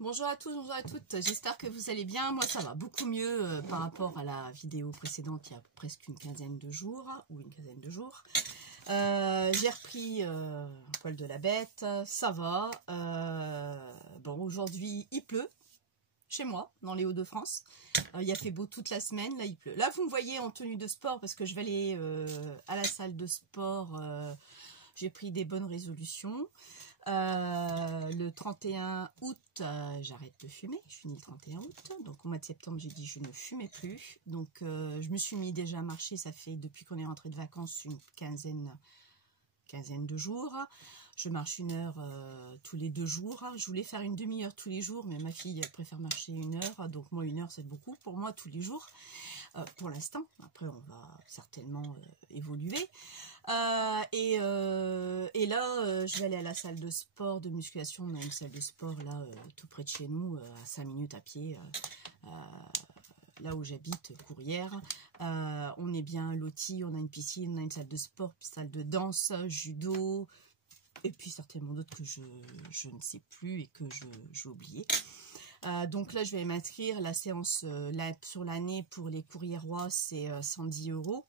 Bonjour à tous, bonjour à toutes, j'espère que vous allez bien. Moi ça va beaucoup mieux par rapport à la vidéo précédente il y a presque une quinzaine de jours, ou une quinzaine de jours. J'ai repris un poil de la bête, ça va. Bon, aujourd'hui il pleut chez moi, dans les Hauts-de-France. Il a fait beau toute la semaine, là il pleut. Là vous me voyez en tenue de sport parce que je vais aller à la salle de sport. J'ai pris des bonnes résolutions. Le 31 août, j'arrête de fumer, je finis le 31 août, donc au mois de septembre j'ai dit je ne fumais plus, donc je me suis mis déjà à marcher, ça fait depuis qu'on est rentré de vacances une quinzaine de jours, je marche 1 heure tous les 2 jours, je voulais faire une demi-heure tous les jours, mais ma fille elle préfère marcher 1 heure, donc moi 1 heure c'est beaucoup pour moi tous les jours, pour l'instant, après on va certainement évoluer. Et là, je vais aller à la salle de sport, de musculation. On a une salle de sport là, tout près de chez nous, à 5 minutes à pied, là où j'habite, Courrières. On est bien lotis, on a une piscine, on a une salle de sport, salle de danse, judo, et puis certainement d'autres que je ne sais plus et que j'ai oublié. Donc là, je vais m'inscrire. La séance sur l'année pour les Courriérois, c'est 110 €.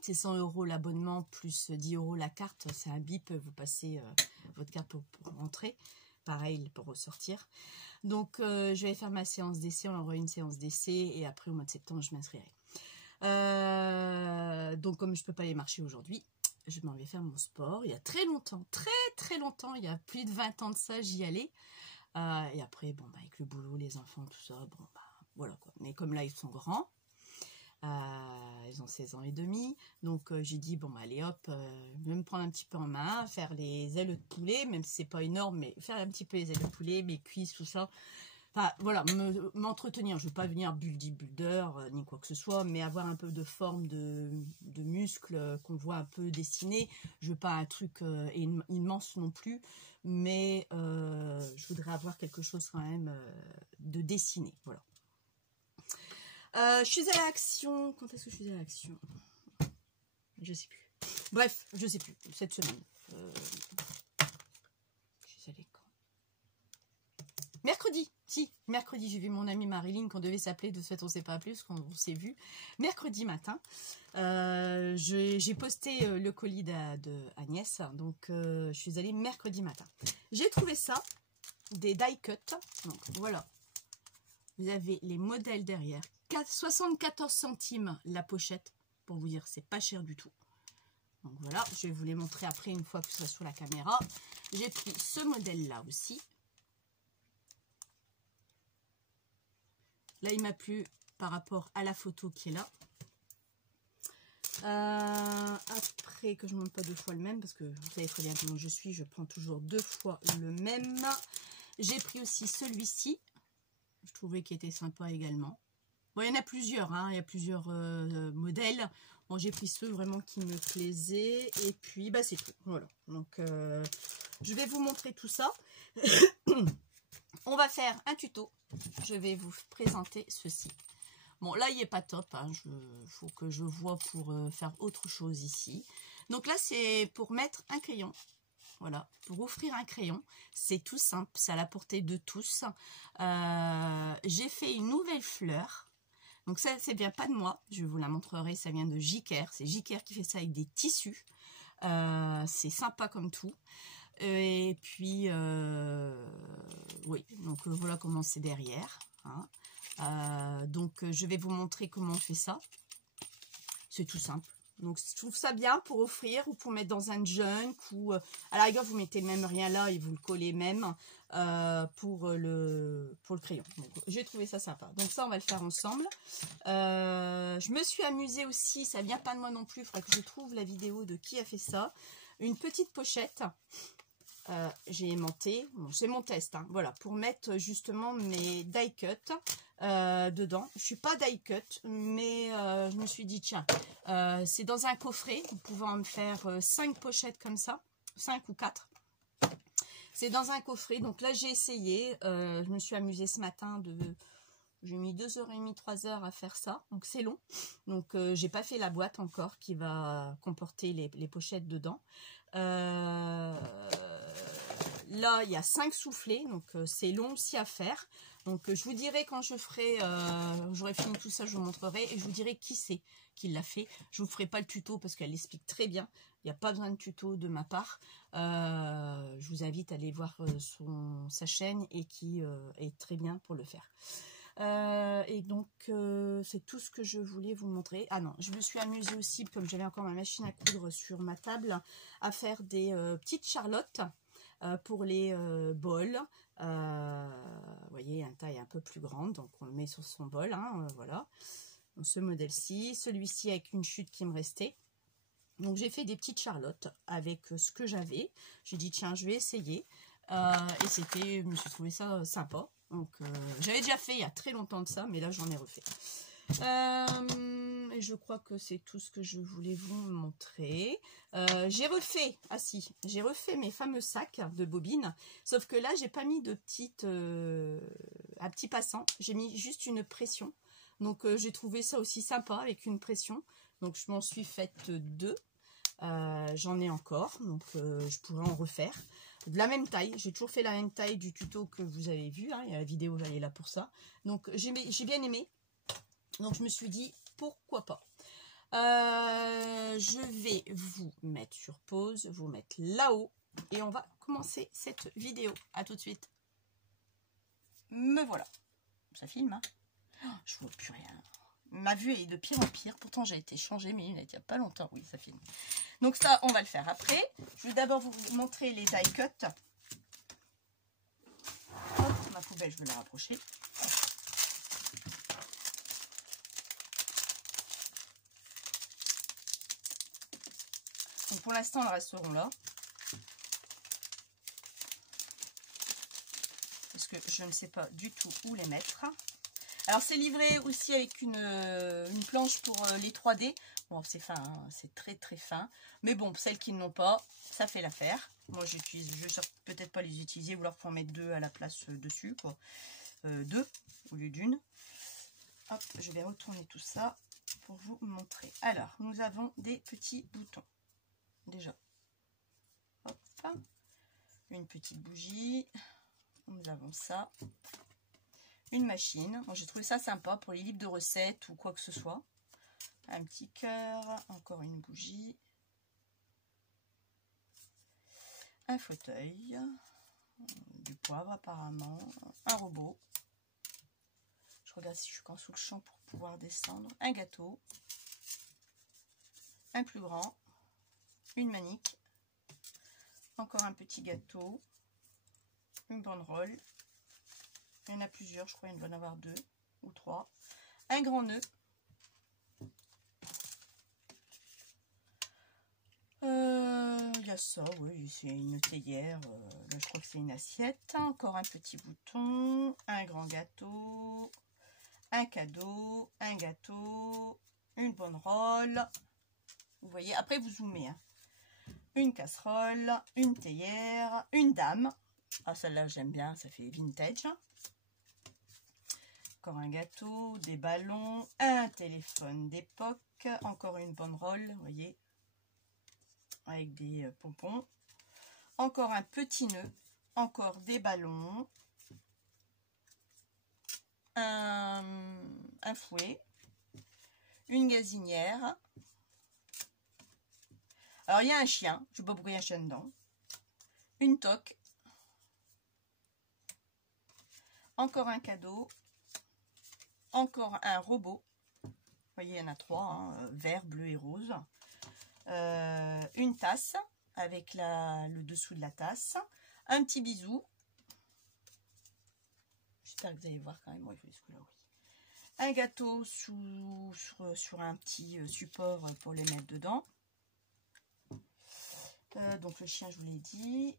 C'est 100 € l'abonnement plus 10 € la carte. C'est un bip, vous passez votre carte pour rentrer. Pareil pour ressortir. Donc je vais faire ma séance d'essai. On aura une séance d'essai et après au mois de septembre je m'inscrirai. Donc comme je ne peux pas aller marcher aujourd'hui, je m'en vais faire mon sport. Il y a très longtemps, très longtemps, il y a plus de 20 ans de ça, j'y allais. Et après, bon, bah, avec le boulot, les enfants, tout ça, bon, bah, voilà quoi. Mais comme là, ils sont grands. Ils ont 16 ans et demi, donc j'ai dit bon bah, allez hop, je vais me prendre un petit peu en main, faire les ailes de poulet, même si c'est pas énorme, mais faire un petit peu les ailes de poulet, mes cuisses, tout ça. Enfin voilà, m'entretenir. Je veux pas venir bodybuilder ni quoi que ce soit, mais avoir un peu de forme de muscles qu'on voit un peu dessinés. Je veux pas un truc immense non plus, mais je voudrais avoir quelque chose quand même de dessiné, voilà. Je suis à l'action. Quand est-ce que je suis à l'action? Je sais plus. Bref, je sais plus. Cette semaine. Je suis allée quand? Mercredi. Si, mercredi, j'ai vu mon amie Marilyn qu'on devait s'appeler. De ce fait, on ne s'est pas appelé parce qu'on s'est vu. Mercredi matin, j'ai posté le colis de Agnès. Donc, je suis allée mercredi matin. J'ai trouvé ça, des die cut. Donc, voilà. Vous avez les modèles derrière. 74 centimes la pochette, pour vous dire, c'est pas cher du tout. Donc voilà, je vais vous les montrer après une fois que ce sera sur la caméra. J'ai pris ce modèle-là aussi. Là, il m'a plu par rapport à la photo qui est là. Après, que je ne monte pas 2 fois le même, parce que vous savez très bien comment je suis, je prends toujours 2 fois le même. J'ai pris aussi celui-ci. Je trouvais qu'il était sympa également. Bon, il y en a plusieurs, hein, il y a plusieurs modèles. Bon, j'ai pris ceux vraiment qui me plaisaient. Et puis, bah, c'est tout. Voilà. Donc, je vais vous montrer tout ça. On va faire un tuto. Je vais vous présenter ceci. Bon, là, il n'est pas top. Hein. Faut que je vois pour faire autre chose ici. Donc là, c'est pour mettre un crayon. Voilà, pour offrir un crayon, c'est tout simple, c'est à la portée de tous. J'ai fait une nouvelle fleur. Donc ça, c'est bien pas de moi, je vous la montrerai, ça vient de Jiker. C'est Jiker qui fait ça avec des tissus. C'est sympa comme tout. Et puis, oui, donc voilà comment c'est derrière. Hein. Donc je vais vous montrer comment on fait ça. C'est tout simple. Donc, je trouve ça bien pour offrir ou pour mettre dans un junk ou à la rigueur, vous mettez même rien là et vous le collez même pour le crayon. J'ai trouvé ça sympa. Donc, ça, on va le faire ensemble. Je me suis amusée aussi, ça vient pas de moi non plus, il faudra que je trouve la vidéo de qui a fait ça. Une petite pochette. J'ai aimanté, bon, c'est mon test, hein, voilà, pour mettre justement mes die cut dedans. Je suis pas die cut, mais je me suis dit tiens, c'est dans un coffret, vous pouvez en faire 5 pochettes comme ça, 5 ou 4. C'est dans un coffret, donc là j'ai essayé, je me suis amusée ce matin j'ai mis 2h30, 3h à faire ça, donc c'est long. Donc j'ai pas fait la boîte encore qui va comporter les pochettes dedans. là, il y a 5 soufflets, donc c'est long aussi à faire. Donc je vous dirai quand je ferai, j'aurai fini tout ça, je vous montrerai et je vous dirai qui c'est qui l'a fait. Je vous ferai pas le tuto parce qu'elle explique très bien. Il n'y a pas besoin de tuto de ma part. Je vous invite à aller voir sa chaîne et qui est très bien pour le faire. Et donc c'est tout ce que je voulais vous montrer. Ah non, je me suis amusée aussi, comme j'avais encore ma machine à coudre sur ma table, à faire des petites charlottes pour les bols. Vous voyez, une taille un peu plus grande, donc on le met sur son bol, hein, voilà. Donc, ce modèle-ci, celui-ci avec une chute qui me restait. Donc j'ai fait des petites charlottes avec ce que j'avais. J'ai dit tiens, je vais essayer. Et c'était, je me suis trouvé ça sympa. Donc j'avais déjà fait il y a très longtemps de ça, mais là j'en ai refait. Et je crois que c'est tout ce que je voulais vous montrer. J'ai refait, j'ai refait mes fameux sacs de bobines, sauf que là j'ai pas mis de petite, un petit passant, j'ai mis juste une pression. Donc j'ai trouvé ça aussi sympa avec une pression. Donc je m'en suis faite 2. J'en ai encore, donc je pourrais en refaire. De la même taille, j'ai toujours fait la même taille du tuto que vous avez vu, hein, il y a la vidéo, elle est là pour ça. Donc j'ai bien aimé, donc je me suis dit pourquoi pas. Je vais vous mettre sur pause, vous mettre là-haut et on va commencer cette vidéo. À tout de suite. Me voilà, ça filme, hein. Oh, je vois plus rien. Ma vue est de pire en pire. Pourtant, j'ai été changer mes lunettes il n'y a pas longtemps. Oui, ça filme. Donc ça, on va le faire après. Je vais d'abord vous montrer les die cut. Hop, ma poubelle, je vais la rapprocher. Donc pour l'instant, elles resteront là. Parce que je ne sais pas du tout où les mettre. Alors c'est livré aussi avec une planche pour les 3D. Bon, c'est fin, hein, c'est très très fin. Mais bon, celles qui n'ont pas, ça fait l'affaire. Moi j'utilise, je vais peut-être pas les utiliser, ou alors faut en mettre 2 à la place dessus, quoi. 2 au lieu d'une. Hop, je vais retourner tout ça pour vous montrer. Alors, nous avons des petits boutons. Déjà. Hop. Une petite bougie. Nous avons ça. Une machine. Moi, j'ai trouvé ça sympa pour les livres de recettes ou quoi que ce soit. Un petit cœur, encore une bougie, un fauteuil, du poivre apparemment, un robot. Je regarde si je suis encore sous le champ pour pouvoir descendre. Un gâteau, un plus grand, une manique, encore un petit gâteau, une banderole. Il y en a plusieurs, je crois qu'il doit en avoir 2 ou 3. Un grand nœud. Il y a ça, oui, c'est une théière. Là, je crois que c'est une assiette. Encore un petit bouton. Un grand gâteau. Un cadeau. Un gâteau. Une banderole. Vous voyez, après vous zoomez. Hein. Une casserole. Une théière. Une dame. Ah, celle-là, j'aime bien, ça fait vintage. Encore un gâteau, des ballons, un téléphone d'époque, encore une banderole, vous voyez, avec des pompons. Encore un petit nœud, encore des ballons, un fouet, une gazinière. Alors, il y a un chien, je ne sais pas pourquoi il y a un chien dedans. Une toque. Encore un cadeau. Encore un robot. Vous voyez, il y en a 3, hein, vert, bleu et rose. Une tasse avec le dessous de la tasse. Un petit bisou. J'espère que vous allez voir quand même. Ouais, oui. Un gâteau sur un petit support pour les mettre dedans. Donc le chien, je vous l'ai dit.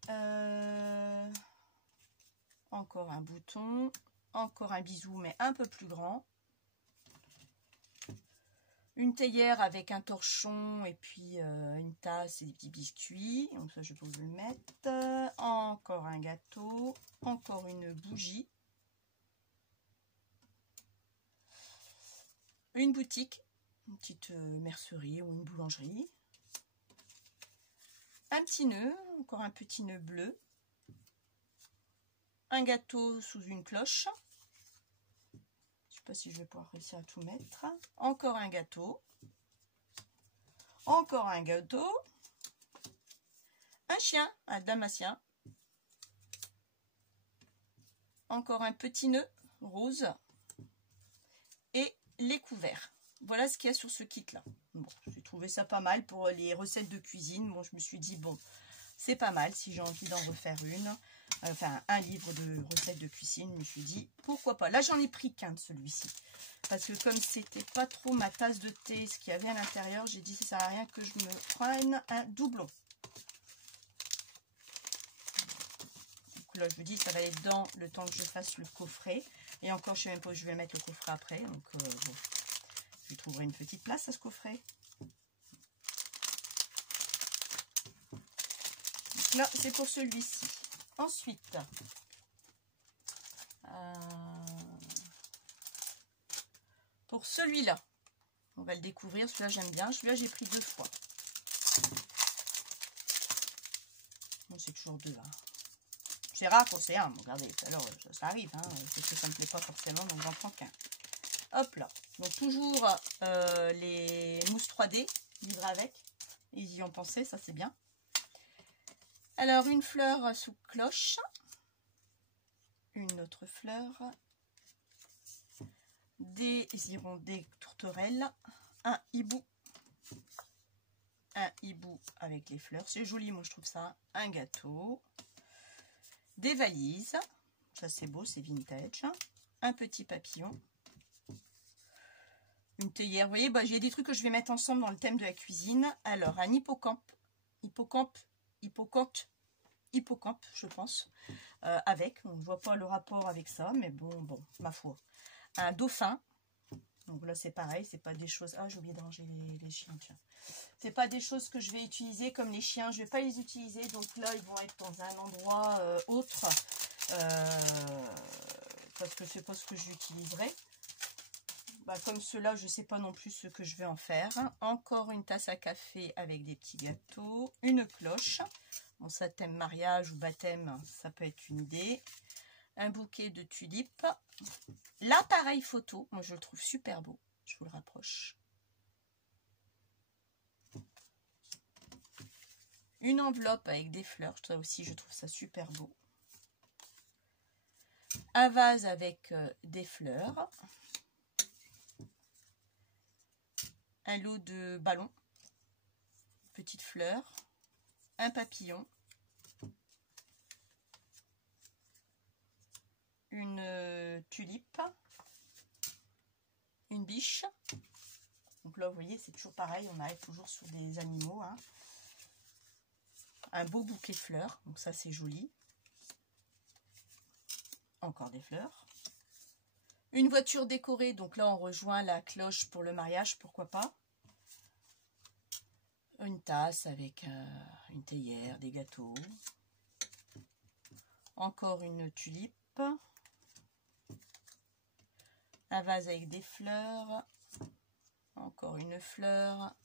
Encore un bouton. Encore un bisou, mais un peu plus grand. Une théière avec un torchon et puis une tasse et des petits biscuits. Donc ça, je peux vous le mettre. Encore un gâteau. Encore une bougie. Une boutique. Une petite mercerie ou une boulangerie. Un petit nœud. Encore un petit nœud bleu. un gâteau sous une cloche. Je sais pas si je vais pouvoir réussir à tout mettre. Encore un gâteau. Encore un gâteau. Un chien, un damasien. Encore un petit nœud rose. Et les couverts. Voilà ce qu'il y a sur ce kit là. Bon, j'ai trouvé ça pas mal pour les recettes de cuisine. Bon, je me suis dit, bon, c'est pas mal si j'ai envie d'en refaire une. Enfin, un livre de recettes de cuisine. Je me suis dit, pourquoi pas. Là, j'en ai pris qu'un de celui-ci. Parce que comme c'était pas trop ma tasse de thé, ce qu'il y avait à l'intérieur, j'ai dit, ça sert à rien que je me prenne un doublon. Donc là, je me dis, ça va être dans le temps que je fasse le coffret. Et encore, je sais même pas où je vais mettre le coffret après. Donc, bon, je trouverai une petite place à ce coffret. Donc là, c'est pour celui-ci. Ensuite, pour celui-là, on va le découvrir. Celui-là, j'aime bien. Celui-là, j'ai pris 2 fois. Bon, c'est toujours 2. Hein. C'est rare quand c'est un. Regardez, alors ça arrive. Hein, parce que ça ne me plaît pas forcément, donc j'en prends qu'un. Hop là. Donc toujours les mousses 3D livrées avec. Ils y ont pensé, ça c'est bien. Alors une fleur sous cloche. Une autre fleur. Des hirondelles tourterelles. Un hibou. Un hibou avec les fleurs. C'est joli, moi je trouve ça. Un gâteau. Des valises. Ça c'est beau, c'est vintage. Un petit papillon. Une théière. Vous voyez, bah, j'ai des trucs que je vais mettre ensemble dans le thème de la cuisine. Alors, un hippocampe. Hippocampe, je pense. Avec. On ne voit pas le rapport avec ça, mais bon, ma foi. Un dauphin. Donc là, c'est pareil. C'est pas des choses... Ah, j'ai oublié de ranger les chiens, tiens. C'est pas des choses que je vais utiliser comme les chiens. Je vais pas les utiliser. Donc là, ils vont être dans un endroit autre. Parce que c'est pas ce que j'utiliserai. Bah, comme ceux-là, je ne sais pas non plus ce que je vais en faire. Encore une tasse à café avec des petits gâteaux. Une cloche. Bon, ça, thème mariage ou baptême, ça peut être une idée. Un bouquet de tulipes. L'appareil photo, moi je le trouve super beau. Je vous le rapproche. Une enveloppe avec des fleurs. Ça aussi, je trouve ça super beau. Un vase avec des fleurs. Un lot de ballons, petites fleurs, un papillon, une tulipe, une biche. Donc là, vous voyez, c'est toujours pareil, on arrive toujours sur des animaux. Hein. Un beau bouquet de fleurs, donc ça c'est joli. Encore des fleurs. Une voiture décorée, donc là on rejoint la cloche pour le mariage, pourquoi pas. Une tasse avec une théière, des gâteaux. Encore une tulipe. Un vase avec des fleurs. Encore une fleur.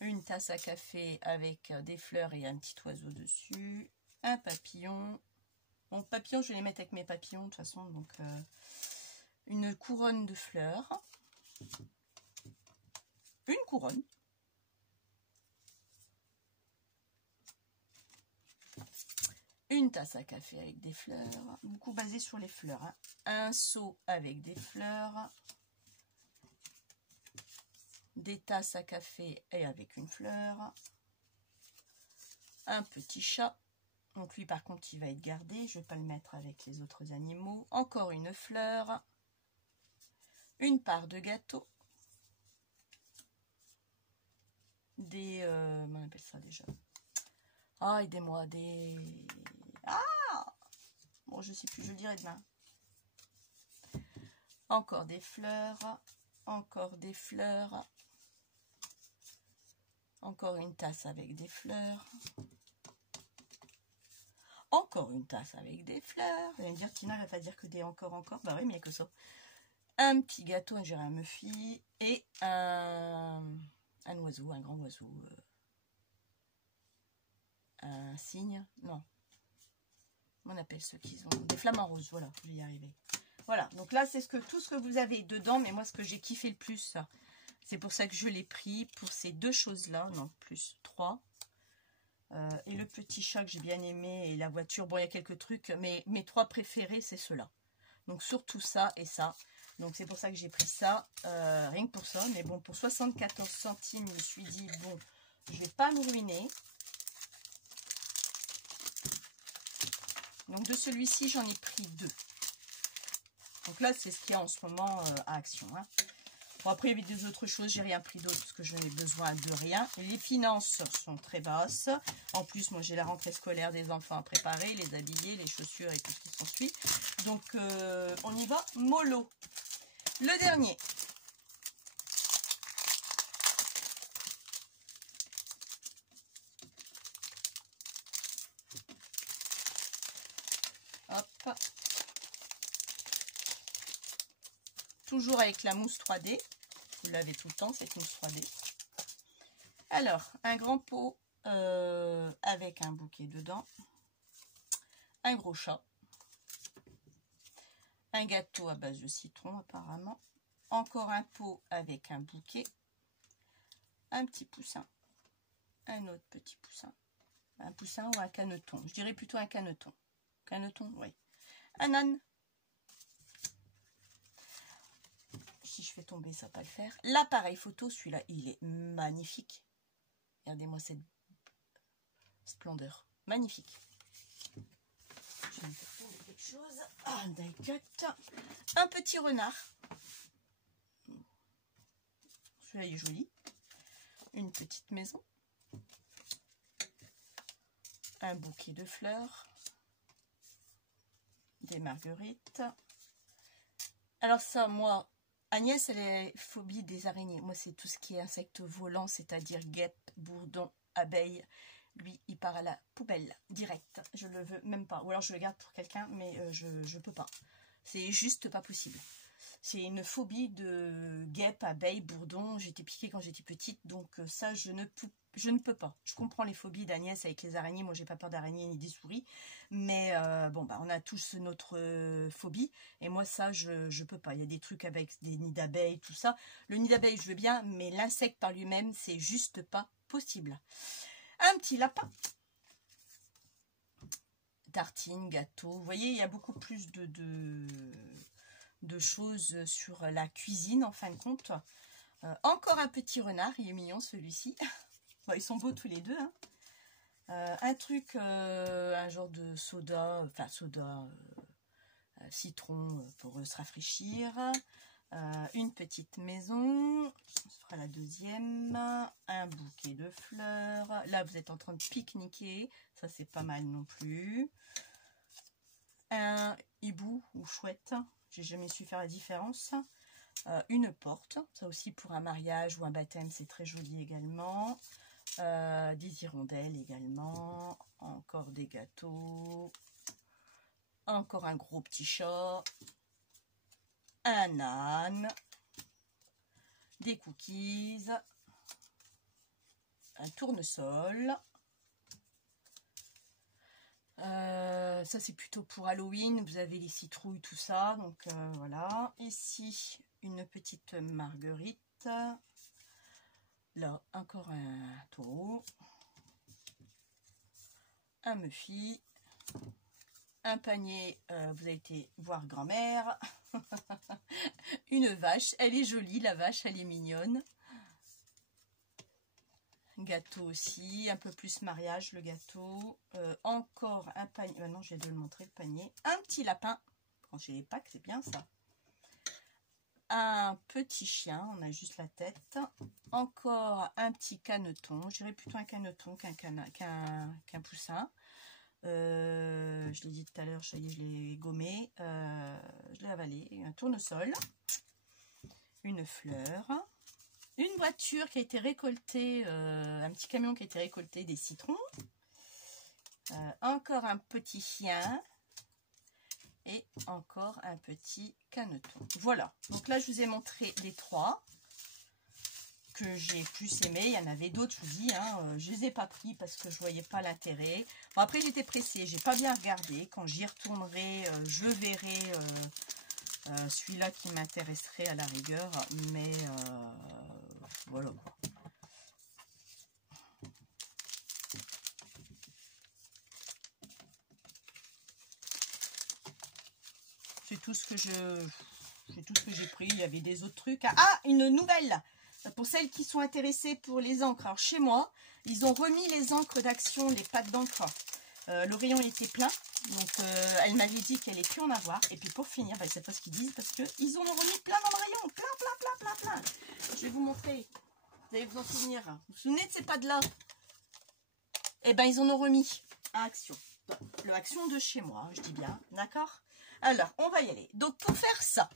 Une tasse à café avec des fleurs et un petit oiseau dessus. Un papillon. Bon, papillon, je vais les mettre avec mes papillons de toute façon. Donc, une couronne de fleurs. Une couronne. Une tasse à café avec des fleurs. Beaucoup basé sur les fleurs. Hein. Un seau avec des fleurs. Des tasses à café et avec une fleur. Un petit chat. Donc lui par contre il va être gardé. Je ne vais pas le mettre avec les autres animaux. Encore une fleur. Une part de gâteau. Des... comment on appelle ça déjà? Ah, aidez-moi. Des... Ah! Bon, je sais plus, je le dirai demain. Encore des fleurs. Encore des fleurs. Encore une tasse avec des fleurs. Encore une tasse avec des fleurs. Vous allez me dire, Tina, elle va pas dire que des encore. Bah oui, mais il n'y a que ça. Un petit gâteau, j'irai un muffin. Et un oiseau, un grand oiseau. un cygne. Non. On appelle ceux qui ont des flamants roses. Voilà, je vais y arriver. Voilà, donc là, c'est tout ce que vous avez dedans. Mais moi, ce que j'ai kiffé le plus, c'est pour ça que je l'ai pris. Pour ces deux choses-là. Non, plus 3. Et le petit chat que j'ai bien aimé. Et la voiture. Bon, il y a quelques trucs. Mais mes 3 préférés, c'est ceux-là. Donc, surtout ça et ça. Donc, c'est pour ça que j'ai pris ça. Rien que pour ça. Mais bon, pour 74 centimes, je me suis dit, bon, je vais pas me ruiner. Donc, de celui-ci, j'en ai pris 2. Donc là, c'est ce qu'il y a en ce moment à Action. Hein. Bon, après, il y avait des autres choses. J'ai rien pris d'autre parce que je n'ai besoin de rien. Les finances sont très basses. En plus, moi, j'ai la rentrée scolaire des enfants à préparer, les habiller, les chaussures et tout ce qui s'ensuit. Donc, on y va mollo. Le dernier. Hop. Toujours avec la mousse 3D. Vous l'avez tout le temps, cette mousse 3D. Alors, un grand pot avec un bouquet dedans. Un gros chat. Un gâteau à base de citron, apparemment. Encore un pot avec un bouquet. Un petit poussin. Un autre petit poussin. Un poussin ou un caneton. Je dirais plutôt un caneton. Caneton, oui. Un âne. Si je fais tomber, ça va pas le faire. L'appareil photo, celui-là, il est magnifique. Regardez-moi cette splendeur. Magnifique. Je vais faire tomber quelque chose. Ah, d'accord. Un petit renard. Celui-là, il est joli. Une petite maison. Un bouquet de fleurs. Des marguerites. Alors ça, moi, Agnès, elle est phobie des araignées. Moi, c'est tout ce qui est insectes volants, c'est-à-dire guêpes, bourdons, abeilles. Lui, il part à la poubelle, direct. Je le veux même pas. Ou alors, je le garde pour quelqu'un, mais je peux pas. C'est juste pas possible. C'est une phobie de guêpes, abeilles, bourdons. J'ai été piquée quand j'étais petite, donc ça, je ne peux pas. Je comprends les phobies d'Agnès avec les araignées. Moi, j'ai pas peur d'araignées ni des souris. Mais bon, bah, on a tous notre phobie. Et moi, ça, je peux pas. Il y a des trucs avec des nids d'abeilles, tout ça. Le nid d'abeille, je veux bien, mais l'insecte par lui-même, c'est juste pas possible. Un petit lapin. Tartine, gâteau. Vous voyez, il y a beaucoup plus de choses sur la cuisine, en fin de compte. Encore un petit renard. Il est mignon, celui-ci. Bon, ils sont beaux tous les deux, hein. Un truc, un genre de soda, enfin soda, citron pour se rafraîchir. Une petite maison, ce sera la deuxième. Un bouquet de fleurs. Là, vous êtes en train de pique-niquer. Ça, c'est pas mal non plus. Un hibou ou chouette. J'ai jamais su faire la différence. Une porte. Ça aussi, pour un mariage ou un baptême, c'est très joli également. Des hirondelles également, encore des gâteaux, encore un gros petit chat, un âne, des cookies, un tournesol. Ça c'est plutôt pour Halloween, vous avez les citrouilles, tout ça, donc voilà. Ici, une petite marguerite. Là, encore un taureau, un muffin, un panier, vous avez été voir grand-mère, une vache, elle est jolie la vache, elle est mignonne. Gâteau aussi, un peu plus mariage le gâteau, encore un panier, maintenant je vais de le montrer le panier, un petit lapin, quand j'ai les packs c'est bien ça. Un petit chien, on a juste la tête. Encore un petit caneton. Je dirais plutôt un caneton qu'un poussin. Je l'ai dit tout à l'heure, je l'ai gommé. Je l'ai avalé. Un tournesol. Une fleur. Une voiture qui a été récoltée. Un petit camion qui a été récolté des citrons. Encore un petit chien. Et encore un petit caneton. Voilà. Donc là, je vous ai montré les 3. que j'ai plus aimé. Il y en avait d'autres, je vous dis, hein, je les ai pas pris parce que je voyais pas l'intérêt. Bon, après, j'étais pressée, j'ai pas bien regardé. Quand j'y retournerai, je verrai celui-là qui m'intéresserait à la rigueur. Mais voilà quoi. C'est tout ce que j'ai pris. Il y avait des autres trucs. Ah, une nouvelle pour celles qui sont intéressées pour les encres. Alors chez moi, ils ont remis les encres d'Action, les pâtes d'encre. Le rayon était plein. Donc elle m'avait dit qu'elle allait plus en avoir. Et puis pour finir, c'est pas ce qu'ils disent parce qu'ils en ont remis plein dans le rayon. Plein. Je vais vous montrer. Vous allez vous en souvenir. Vous vous souvenez de ces pâtes-là? Eh ben ils en ont remis à Action. Donc, le Action de chez moi, je dis bien. D'accord? Alors, on va y aller. Donc, pour faire ça,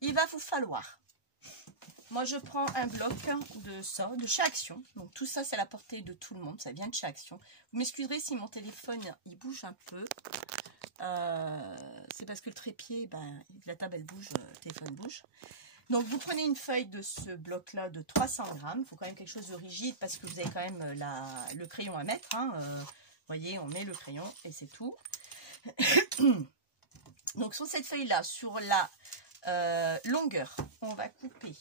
il va vous falloir... Moi, je prends un bloc de ça, de chez Action. Donc, tout ça, c'est à la portée de tout le monde. Ça vient de chez Action. Vous m'excuserez si mon téléphone, il bouge un peu. C'est parce que le trépied, la table, elle bouge, le téléphone bouge. Donc, vous prenez une feuille de ce bloc-là de 300 grammes. Il faut quand même quelque chose de rigide parce que vous avez quand même le crayon à mettre. Hein. Vous voyez, on met le crayon et c'est tout. Donc, sur cette feuille-là, sur la longueur, on va couper.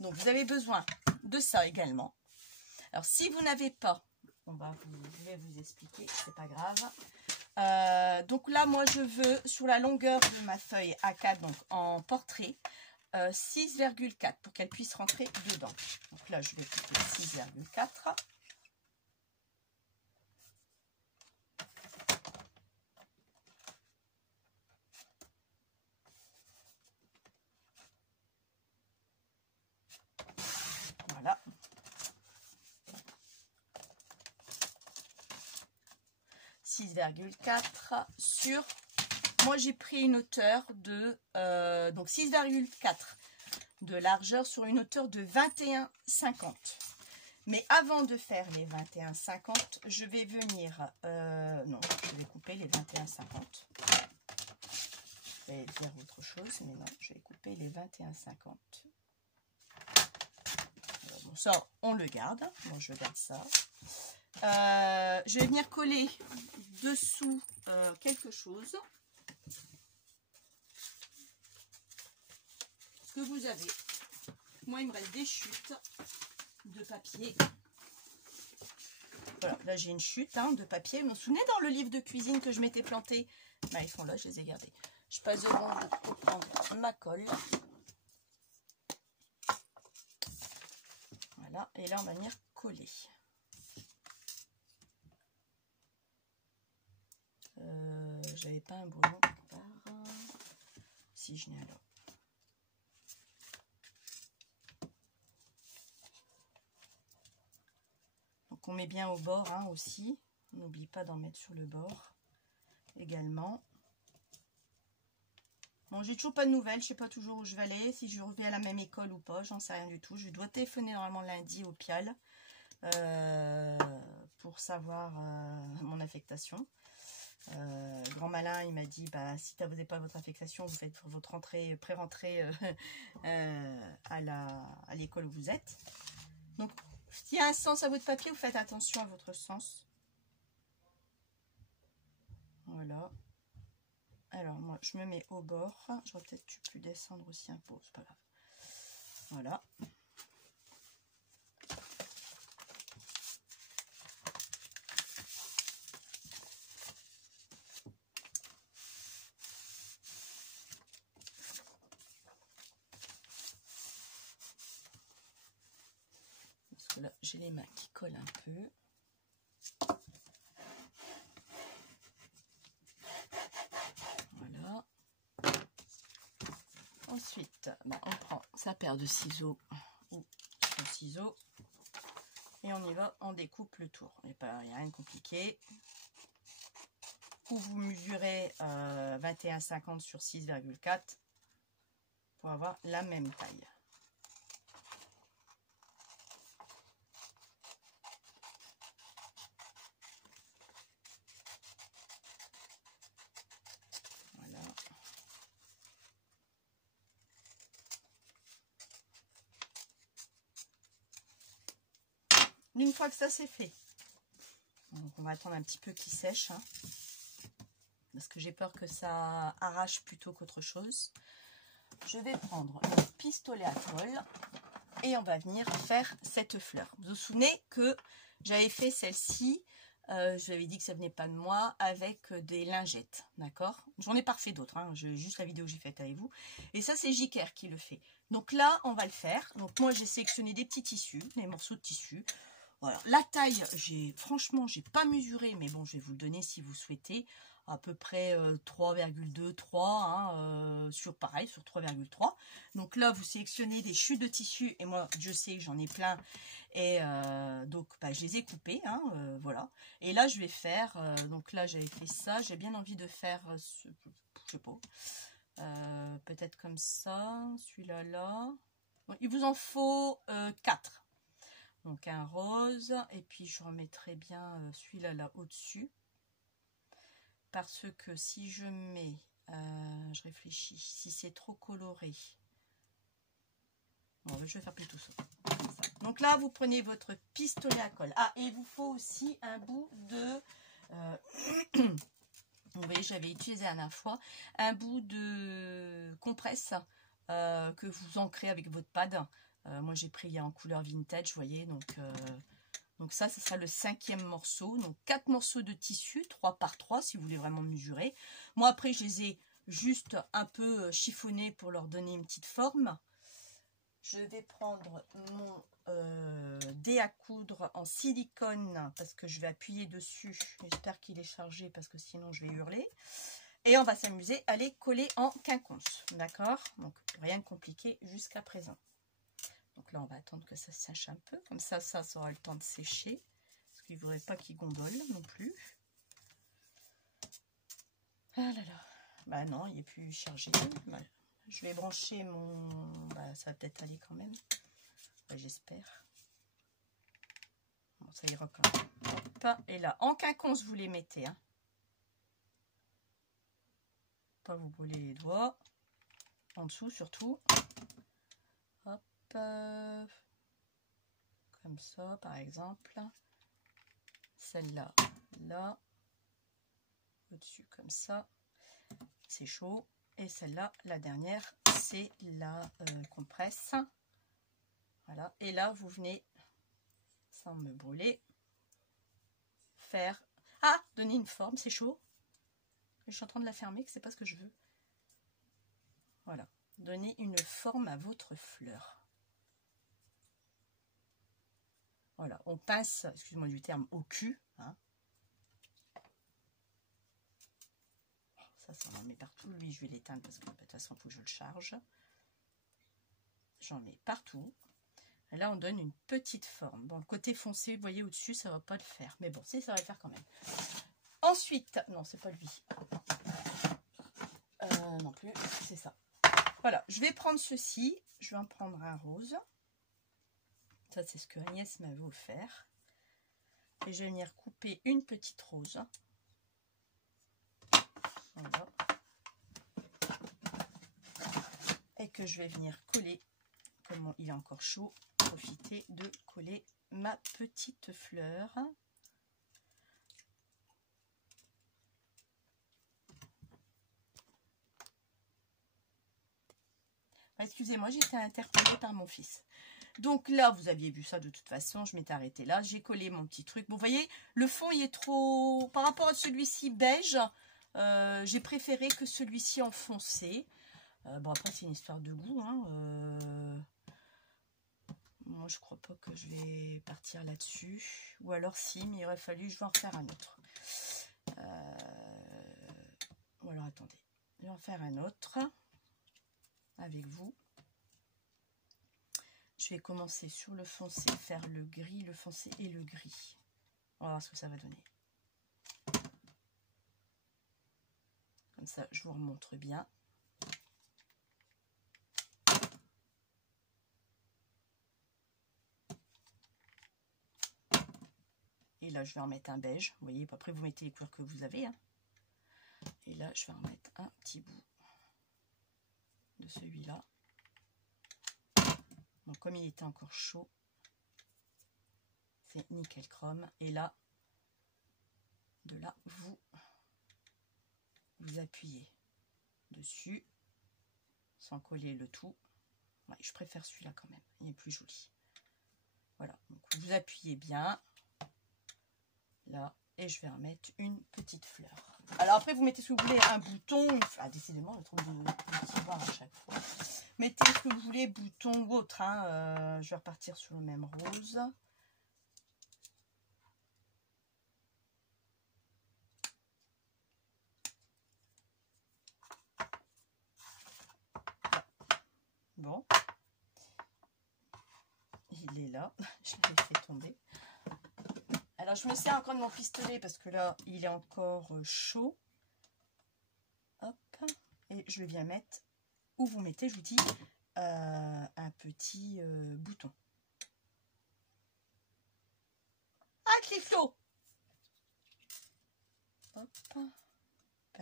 Donc, vous avez besoin de ça également. Alors, si vous n'avez pas, je vais vous expliquer, c'est pas grave. Donc là, moi, je veux, sur la longueur de ma feuille A4, donc en portrait, 6,4 pour qu'elle puisse rentrer dedans. Donc là, je vais couper 6,4. Voilà. sur... Moi, j'ai pris une hauteur de... donc 6,4 de largeur sur une hauteur de 21,50. Mais avant de faire les 21,50, je vais venir... non, je vais couper les 21,50. Je vais dire autre chose, mais non, je vais couper les 21,50. Bon, ça, on le garde. Moi, je garde ça. Je vais venir coller dessous quelque chose que vous avez. Moi, il me reste des chutes de papier. Voilà, là j'ai une chute de papier. Vous vous souvenez dans le livre de cuisine que je m'étais planté? Ils sont là, je les ai gardés. Je passe devant pour prendre ma colle. Voilà, et là on va venir coller. J'avais pas un boulon quelque part. Si je n'ai alors. Donc on met bien au bord aussi. On n'oublie pas d'en mettre sur le bord également. Bon, j'ai toujours pas de nouvelles, je sais pas toujours où je vais aller, si je reviens à la même école ou pas, j'en sais rien du tout. Je dois téléphoner normalement lundi au PIAL pour savoir mon affectation. Grand malin, il m'a dit, si vous n'avez pas votre affectation, vous faites votre rentrée, pré-rentrée à l'école où vous êtes. Donc, s'il y a un sens à votre papier, vous faites attention à votre sens. Voilà. Alors, moi, je me mets au bord. J'aurais peut-être pu descendre aussi un peu, c'est pas grave. Voilà. Parce que là, j'ai les mains qui collent un peu. Ensuite, on prend sa paire de ciseaux ou son ciseau et on y va, on découpe le tour. Il n'y a rien de compliqué. Où vous mesurez 21,50 sur 6,4 pour avoir la même taille. Une fois que ça c'est fait, donc on va attendre un petit peu qu'il sèche, hein, parce que j'ai peur que ça arrache plutôt qu'autre chose. Je vais prendre mon pistolet à colle et on va venir faire cette fleur. Vous vous souvenez que j'avais fait celle-ci, je vous avais dit que ça venait pas de moi, avec des lingettes, d'accord? J'en ai pas refait d'autres, hein, juste la vidéo que j'ai faite avec vous. Et ça, c'est Jiker qui le fait. Donc là, on va le faire. Donc moi, j'ai sélectionné des petits tissus, des morceaux de tissu. Voilà. La taille, franchement, j'ai pas mesuré, mais bon, je vais vous le donner si vous souhaitez. À peu près 3,2, 3, hein, sur 3,3. Donc là, vous sélectionnez des chutes de tissu, et moi, je sais que j'en ai plein, et donc, bah, je les ai coupés, hein, voilà. Et là, je vais faire, donc là, j'avais fait ça, j'ai bien envie de faire, je sais pas, peut-être comme ça, celui-là, là. Bon, il vous en faut 4. Donc un rose, et puis je remettrai bien celui-là là au-dessus. Parce que si je mets, je réfléchis, si c'est trop coloré, bon, je vais faire plutôt ça. Comme ça. Donc là, vous prenez votre pistolet à colle. Ah, et il vous faut aussi un bout de, vous voyez, j'avais utilisé la dernière fois, un bout de compresse que vous ancrez avec votre pad. Moi, j'ai pris en couleur vintage, vous voyez, donc ça, ce sera le 5e morceau. Donc 4 morceaux de tissu, 3 par 3 si vous voulez vraiment mesurer. Moi, après, je les ai juste un peu chiffonnés pour leur donner une petite forme. Je vais prendre mon dé à coudre en silicone parce que je vais appuyer dessus. J'espère qu'il est chargé parce que sinon, je vais hurler. Et on va s'amuser à les coller en quinconce. D'accord? Donc, rien de compliqué jusqu'à présent. Donc là, on va attendre que ça sèche un peu. Comme ça, ça aura le temps de sécher. Parce qu'il ne faudrait pas qu'il gondole non plus. Ah là là. Bah non, il n'est plus chargé. Bah, je vais brancher mon... Bah, ça va peut-être aller quand même. Bah, j'espère. Bon, ça ira quand même. Hop. Et là, en quinconce, vous les mettez. Hein. Pas vous brûler les doigts. En dessous, surtout. Hop. Comme ça, par exemple. Celle-là, là. Au-dessus, comme ça. C'est chaud. Et celle-là, la dernière, c'est la compresse. Voilà. Et là, vous venez, sans me brûler, faire... Ah, donner une forme, c'est chaud. Je suis en train de la fermer, que c'est pas ce que je veux. Voilà. Donner une forme à votre fleur. Voilà. On pince, excusez-moi du terme, au cul. Hein. Ça en met partout. Lui, je vais l'éteindre parce que de toute façon, il faut que je le charge. J'en mets partout. Et là, on donne une petite forme. Bon, le côté foncé, vous voyez, au-dessus, ça ne va pas le faire. Mais bon, si, ça va le faire quand même. Ensuite, non, c'est pas lui. Non plus, c'est ça. Voilà, je vais prendre ceci. Je vais en prendre un rose. Ça, c'est ce que Agnès m'avait offert. Et je vais venir couper une petite rose. Voilà. Et que je vais venir coller, comme il est encore chaud, profiter de coller ma petite fleur. Excusez-moi, j'étais interpellée par mon fils. Donc là, vous aviez vu ça de toute façon, je m'étais arrêtée là. J'ai collé mon petit truc. Bon, vous voyez, le fond, il est trop... Par rapport à celui-ci beige, j'ai préféré que celui-ci en foncé. Bon, après, c'est une histoire de goût. Hein. Moi, je crois pas que je vais partir là-dessus. Ou alors, si, mais il aurait fallu, je vais en refaire un autre. Ou alors, attendez. Je vais en faire un autre avec vous. Je vais commencer sur le foncé, faire le gris, le foncé et le gris. On va voir ce que ça va donner. Comme ça, je vous remontre bien. Et là, je vais en mettre un beige. Vous voyez, après, vous mettez les couleurs que vous avez. Hein. Et là, je vais en mettre un petit bout de celui-là. Donc, comme il était encore chaud, fait nickel chrome. Et là, de là, vous appuyez dessus sans coller le tout. Ouais, je préfère celui-là quand même, il est plus joli. Voilà, donc vous appuyez bien là et je vais remettre une petite fleur. Alors après vous mettez si vous voulez un bouton, décidément le truc de petit bar à chaque fois. Mettez ce que vous voulez, bouton ou autre, hein. Je vais repartir sur le même rose. Bon, il est là, je l'ai fait tomber. Alors je me sers encore de mon pistolet parce que là il est encore chaud. Hop, et je viens mettre où vous mettez, je vous dis, un petit bouton. Ah, Cliflo! Hop,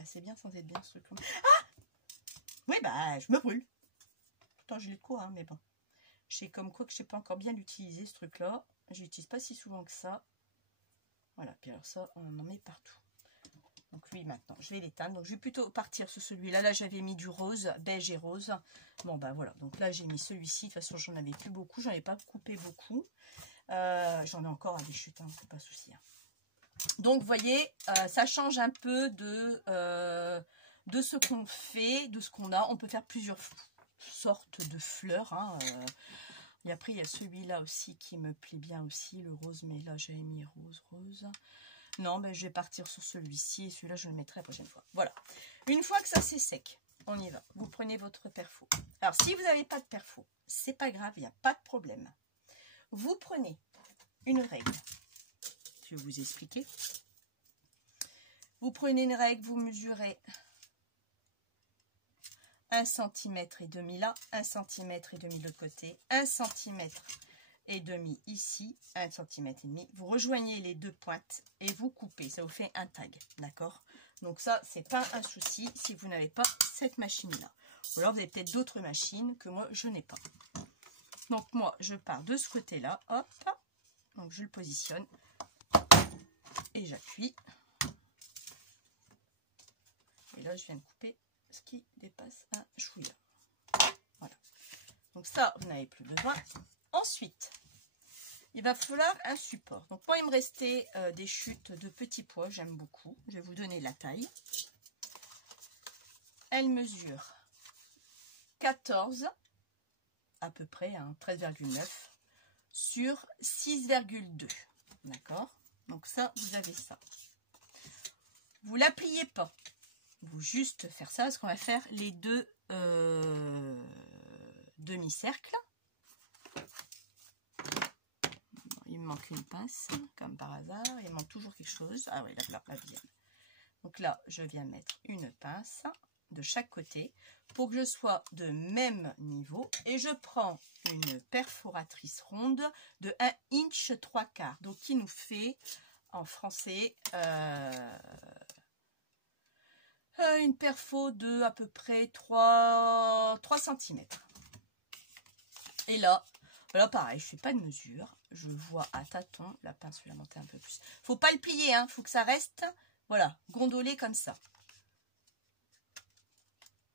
c'est bien sans être bien ce truc. Ah! Oui, bah je me brûle. Pourtant je l'ai de quoi, hein, mais bon. Je sais comme quoi que je sais pas encore bien l'utiliser ce truc là. Je l'utilise pas si souvent que ça. Voilà, puis alors ça on en met partout. Donc lui maintenant je vais l'éteindre. Donc je vais plutôt partir sur celui-là. Là j'avais mis du rose, beige et rose. Bon ben voilà, donc là j'ai mis celui-ci. De toute façon j'en avais plus beaucoup, j'en ai pas coupé beaucoup. J'en ai encore à des chutes, hein, c'est pas souci. Hein. Donc vous voyez, ça change un peu de ce qu'on fait, de ce qu'on a. On peut faire plusieurs sortes de fleurs. Hein, et après il y a celui-là aussi qui me plaît bien aussi, le rose, mais là j'avais mis rose. Non, mais je vais partir sur celui-ci et celui-là je le mettrai la prochaine fois. Voilà. Une fois que ça c'est sec, on y va. Vous prenez votre perfo. Alors si vous n'avez pas de perfo, c'est pas grave, il n'y a pas de problème. Vous prenez une règle. Je vais vous expliquer. Vous prenez une règle, vous mesurez 1,5 cm là, 1,5 cm de l'autre côté, 1,5 cm ici, 1,5 cm. Vous rejoignez les deux pointes et vous coupez. Ça vous fait un tag, d'accord? Donc ça, c'est pas un souci si vous n'avez pas cette machine-là. Ou alors vous avez peut-être d'autres machines que moi, je n'ai pas. Donc moi, je pars de ce côté-là, hop. Donc je le positionne et j'appuie. Et là, je viens de couper ce qui dépasse un chouïa. Voilà. Donc ça, vous n'avez plus besoin. Ensuite, il va falloir un support. Donc moi, il me restait des chutes de petits pois. J'aime beaucoup. Je vais vous donner la taille. Elle mesure 14, à peu près, hein, 13,9 sur 6,2. D'accord? Donc ça, vous avez ça. Vous ne la pliez pas. Vous juste faire ça, parce qu'on va faire les deux demi-cercles. Il me manque une pince, comme par hasard. Il manque toujours quelque chose. Ah oui, la bien. Donc là, je viens mettre une pince de chaque côté pour que je sois de même niveau. Et je prends une perforatrice ronde de 1 inch 3/4. Donc qui nous fait en français une perfo de à peu près 3 cm. Et là, pareil, je ne fais pas de mesure. Je vois à tâtons, la pince, je vais la monter un peu plus. Faut pas le plier, hein, faut que ça reste, voilà, gondolé comme ça.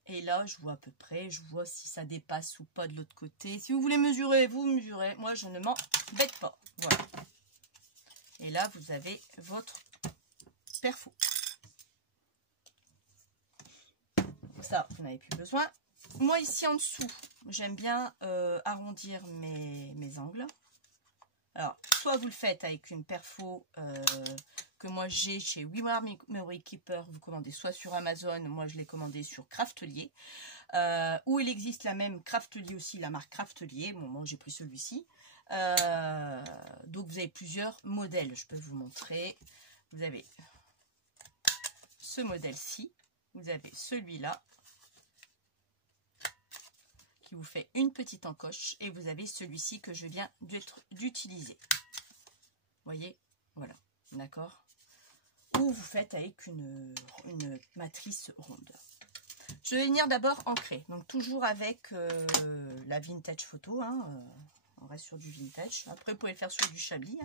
Et là, je vois à peu près, je vois si ça dépasse ou pas de l'autre côté. Si vous voulez mesurer, vous mesurez. Moi, je ne m'embête pas. Voilà. Et là, vous avez votre perfo. Ça, vous n'avez plus besoin. Moi, ici en dessous, j'aime bien arrondir mes angles. Alors, soit vous le faites avec une perfo que moi j'ai chez Weimar Memory Keeper, vous commandez soit sur Amazon, moi je l'ai commandé sur Craftelier, où il existe la même Craftelier aussi, la marque Craftelier. Bon, moi j'ai pris celui-ci. Donc vous avez plusieurs modèles, je peux vous montrer. Vous avez ce modèle-ci, vous avez celui-là, qui vous fait une petite encoche, et vous avez celui-ci que je viens d'utiliser. Vous voyez, voilà, d'accord. Ou vous faites avec une matrice ronde. Je vais venir d'abord ancrer, donc toujours avec la vintage photo, hein, on reste sur du vintage. Après vous pouvez le faire sur du chablis,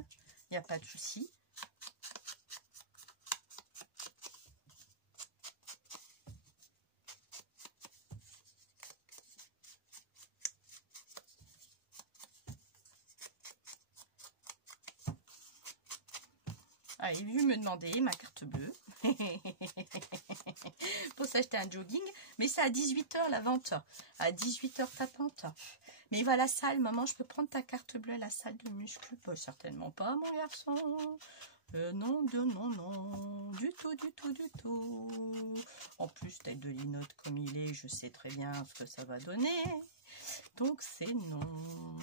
il n'y a pas de souci. Ah, il est venu me demander ma carte bleue pour s'acheter un jogging. Mais c'est à 18 h la vente. À 18 h tapante. Mais il va à la salle. Maman, je peux prendre ta carte bleue à la salle de muscu? Certainement pas, mon garçon. Non, non. Du tout, du tout, du tout. En plus, tête de linotte comme il est, je sais très bien ce que ça va donner. Donc, c'est non.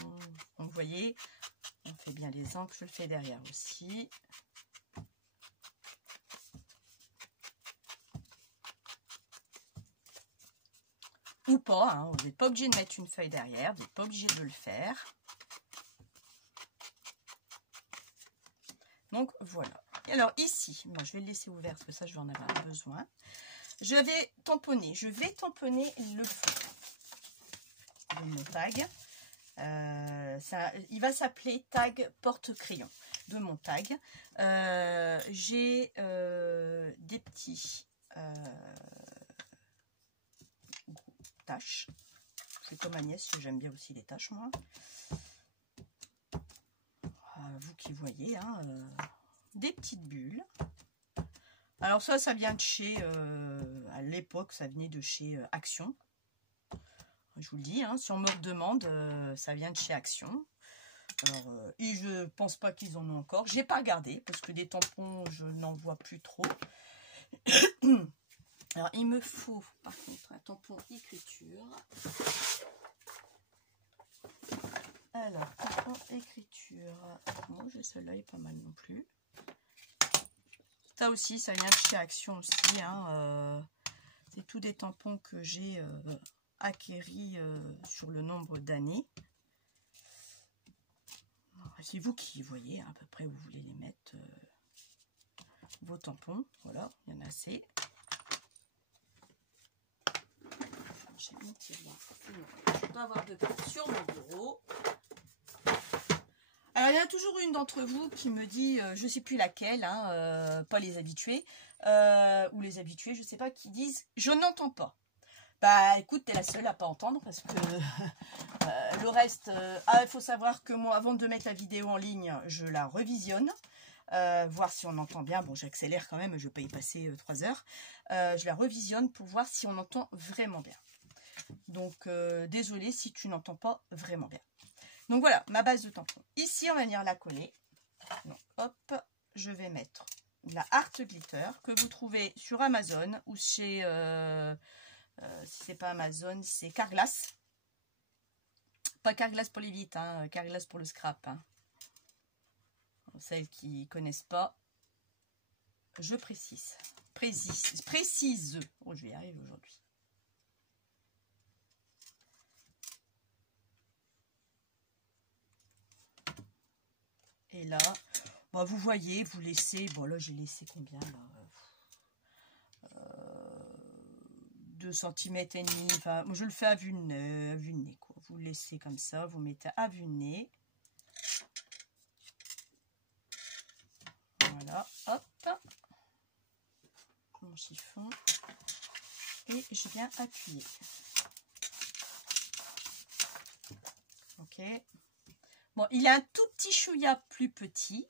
Donc, vous voyez, on fait bien les angles. Je le fais derrière aussi. Ou pas, hein, vous n'êtes pas obligé de mettre une feuille derrière, vous n'êtes pas obligé de le faire. Donc voilà. Et alors ici, bon, je vais le laisser ouvert parce que ça je vais en avoir besoin. Je vais tamponner le fond de mon tag. Il va s'appeler tag porte-crayon de mon tag. J'ai des petits taches. C'est comme Agnès, j'aime bien aussi les taches moi. Vous qui voyez, hein, des petites bulles. Alors ça vient de chez, à l'époque, ça venait de chez Action. Je vous le dis, hein, si on me demande, ça vient de chez Action. Alors, et je pense pas qu'ils en ont encore. J'ai pas regardé parce que des tampons, je n'en vois plus trop. Alors, il me faut, par contre, un tampon écriture. Alors, tampon écriture. Moi, j'ai celui-là, il est pas mal non plus. Ça aussi, ça vient de chez Action aussi. Hein, c'est tous des tampons que j'ai acquéris sur le nombre d'années. C'est vous qui voyez hein, à peu près où vous voulez les mettre. Vos tampons. Voilà, il y en a assez. J'ai mon tiroir. Je dois avoir de place sur mon bureau. Alors, il y en a toujours une d'entre vous qui me dit, je ne sais plus laquelle, hein, pas les habitués, ou les habitués, je ne sais pas, qui disent, je n'entends pas. Bah, écoute, tu es la seule à pas entendre parce que le reste, il faut savoir que moi, avant de mettre la vidéo en ligne, je la revisionne. Voir si on entend bien. Bon, j'accélère quand même, je ne vais pas y passer 3 heures. Je la revisionne pour voir si on entend vraiment bien. Donc, désolé si tu n'entends pas vraiment bien. Donc, voilà, ma base de tampon. Ici, on va venir la coller. Donc, hop, je vais mettre de la Art Glitter que vous trouvez sur Amazon ou chez, si c'est pas Amazon, c'est Carglass. Pas Carglass pour les vitres, hein, Carglass pour le scrap. Hein. Celles qui ne connaissent pas, je précise. Précise. Oh, je vais y arriver aujourd'hui. Et là, bah, vous voyez, vous laissez, bon là j'ai laissé combien là 2 cm et demi, enfin je le fais à vue de nez, quoi. Vous le laissez comme ça, vous mettez à vue de nez. Voilà, hop, mon chiffon, et je viens appuyer. Ok. Bon, il est un tout petit chouïa plus petit,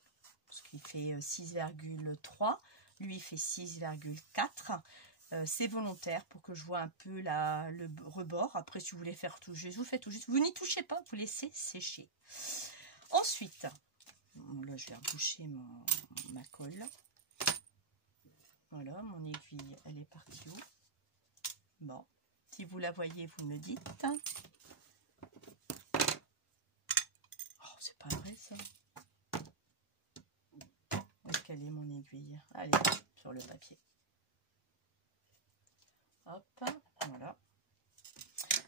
parce qu'il fait 6,3. Lui, il fait 6,4. C'est volontaire pour que je vois un peu le rebord. Après, si vous voulez faire tout juste, vous faites tout juste. Vous n'y touchez pas, vous laissez sécher. Ensuite, là, je vais reboucher ma colle. Voilà, mon aiguille, elle est partie où? Bon, si vous la voyez, vous me dites. C'est pas vrai ça. Où est-ce qu'elle est mon aiguille? Allez, sur le papier. Hop, voilà.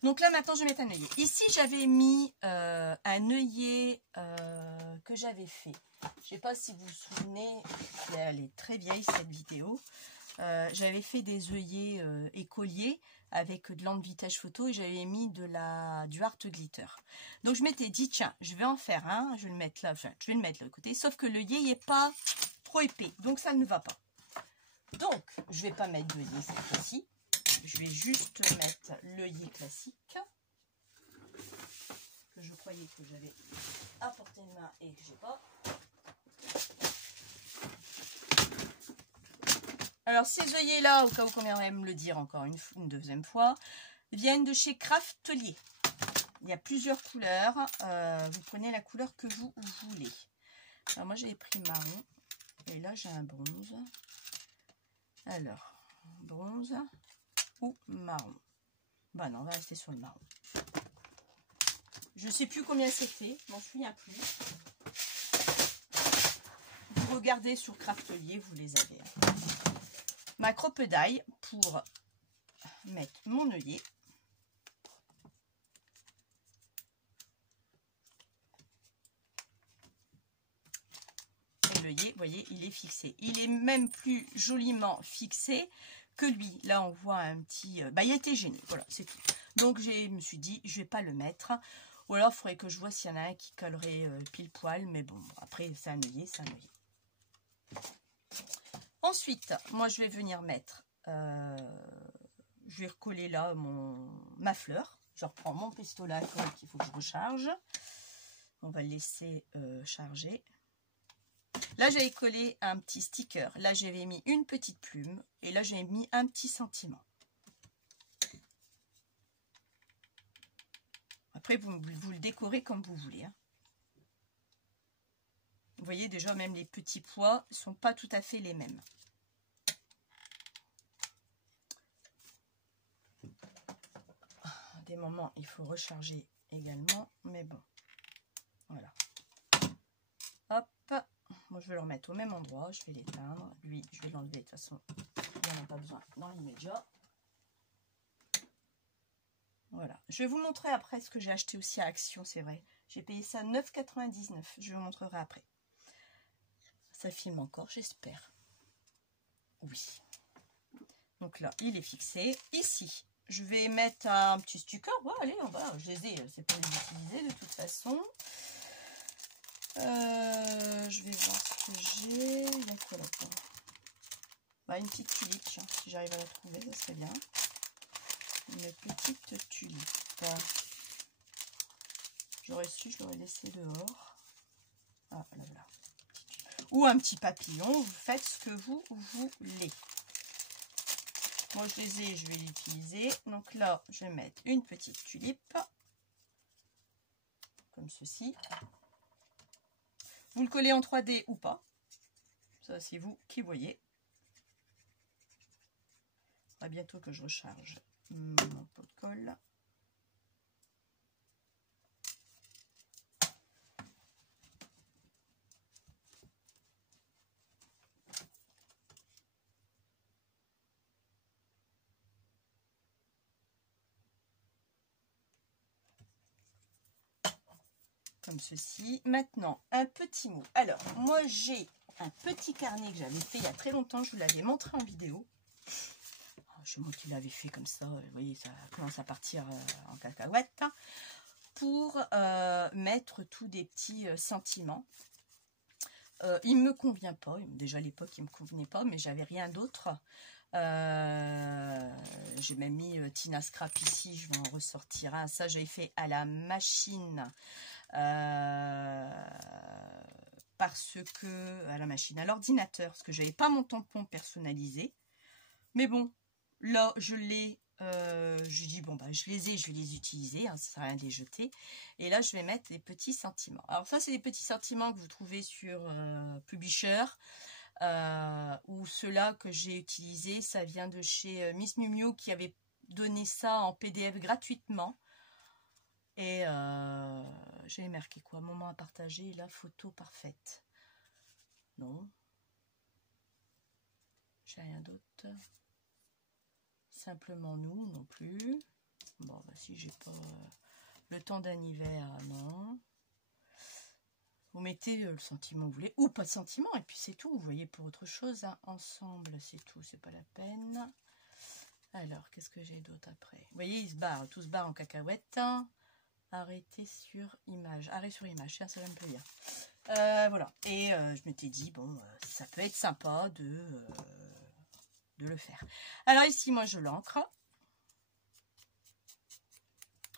Donc là maintenant je vais mettre un œillet. Ici j'avais mis un œillet que j'avais fait. Je ne sais pas si vous vous souvenez, elle est très vieille cette vidéo. J'avais fait des œillets écoliers avec de l'encre vintage photo et j'avais mis du art glitter. Donc je m'étais dit tiens, je vais en faire un, je vais le mettre là, enfin, je vais le mettre de l'autre côté, sauf que l'œillet n'est pas trop épais, donc ça ne va pas. Donc je vais pas mettre d'œillet cette fois-ci, je vais juste mettre l'œillet classique que je croyais que j'avais à portée de main et que j'ai pas. Alors ces œillets là, au cas où qu'on viendrait me le dire encore une deuxième fois, viennent de chez Craftelier. Il y a plusieurs couleurs, vous prenez la couleur que vous voulez. Alors moi j'ai pris marron et là j'ai un bronze. Alors bronze ou marron. Bah non, on va rester sur le marron. Je sais plus combien c'était, je m'en souviens plus. Vous regardez sur Craftelier, vous les avez. Ma crocodile pour mettre mon œillet. Et l'œillet, vous voyez, il est fixé. Il est même plus joliment fixé que lui. Là, on voit un petit... il était gêné. Voilà, c'est tout. Donc, je me suis dit, je vais pas le mettre. Ou alors, il faudrait que je vois s'il y en a un qui collerait pile poil. Mais bon, après, c'est un œillet, c'est un œillet. Ensuite, moi, je vais venir mettre... je vais recoller là ma fleur. Je reprends mon pistolet à colle qu'il faut que je recharge. On va le laisser charger. Là, j'avais collé un petit sticker. Là, j'avais mis une petite plume. Et là, j'ai mis un petit sentiment. Après, vous le décorez comme vous voulez. Hein. Vous voyez, déjà, même les petits pois ne sont pas tout à fait les mêmes. Des moments, il faut recharger également. Mais bon, voilà. Hop. Moi, je vais le remettre au même endroit. Je vais l'éteindre. Lui, je vais l'enlever. De toute façon, il n'en a pas besoin dans l'immédiat. Voilà. Je vais vous montrer après ce que j'ai acheté aussi à Action, c'est vrai. J'ai payé ça 9,99 €. Je vous montrerai après. Ça filme encore, j'espère. Oui. Donc là, il est fixé. Ici, je vais mettre un petit sticker. Ouais, allez, on va. Je les ai. C'est pour les utiliser de toute façon. Je vais voir ce que j'ai. Il y a quoi là-dedans? Une petite tulipe, tiens, si j'arrive à la trouver, ça serait bien. Une petite tulipe. J'aurais su, je l'aurais laissé dehors. Ah, là, voilà. Ou un petit papillon, vous faites ce que vous voulez. Moi, je les ai, je vais l'utiliser. Donc là, je vais mettre une petite tulipe. Comme ceci. Vous le collez en 3D ou pas. Ça, c'est vous qui voyez. Il faudra bientôt que je recharge mon pot de colle. Comme ceci. Maintenant, un petit mot. Alors, moi, j'ai un petit carnet que j'avais fait il y a très longtemps. Je vous l'avais montré en vidéo. C'est moi qui l'avais fait comme ça. Vous voyez, ça commence à partir en cacahuète. Pour mettre tous des petits sentiments. Il ne me convient pas. Déjà, à l'époque, il ne me convenait pas, mais j'avais rien d'autre. J'ai même mis Tina Scrap ici. Je vais en ressortir un. Ça, j'avais fait à la machine. Parce que à l'ordinateur, parce que j'avais pas mon tampon personnalisé, mais bon, là je l'ai, je dis bon bah je les ai, je vais les utiliser, hein, ça sert à rien de les jeter. Et là je vais mettre des petits sentiments. Alors ça c'est des petits sentiments que vous trouvez sur Publisher, ou ceux-là que j'ai utilisé, ça vient de chez Miss Miu Miu qui avait donné ça en PDF gratuitement. Et j'ai marqué quoi? Moment à partager, la photo parfaite. Non. J'ai rien d'autre. Simplement nous, non plus. Bon, bah si j'ai pas le temps d'un hiver, non. Vous mettez le sentiment que vous voulez, ou pas de sentiment, et puis c'est tout. Vous voyez, pour autre chose, hein. Ensemble, c'est tout, c'est pas la peine. Alors, qu'est-ce que j'ai d'autre après? Vous voyez, ils se barrent, tout se barre en cacahuète. Arrêtez sur image. Arrêt sur image, tiens, ça va me plaire. Voilà. Et je m'étais dit, bon, ça peut être sympa de le faire. Alors ici, moi, je l'ancre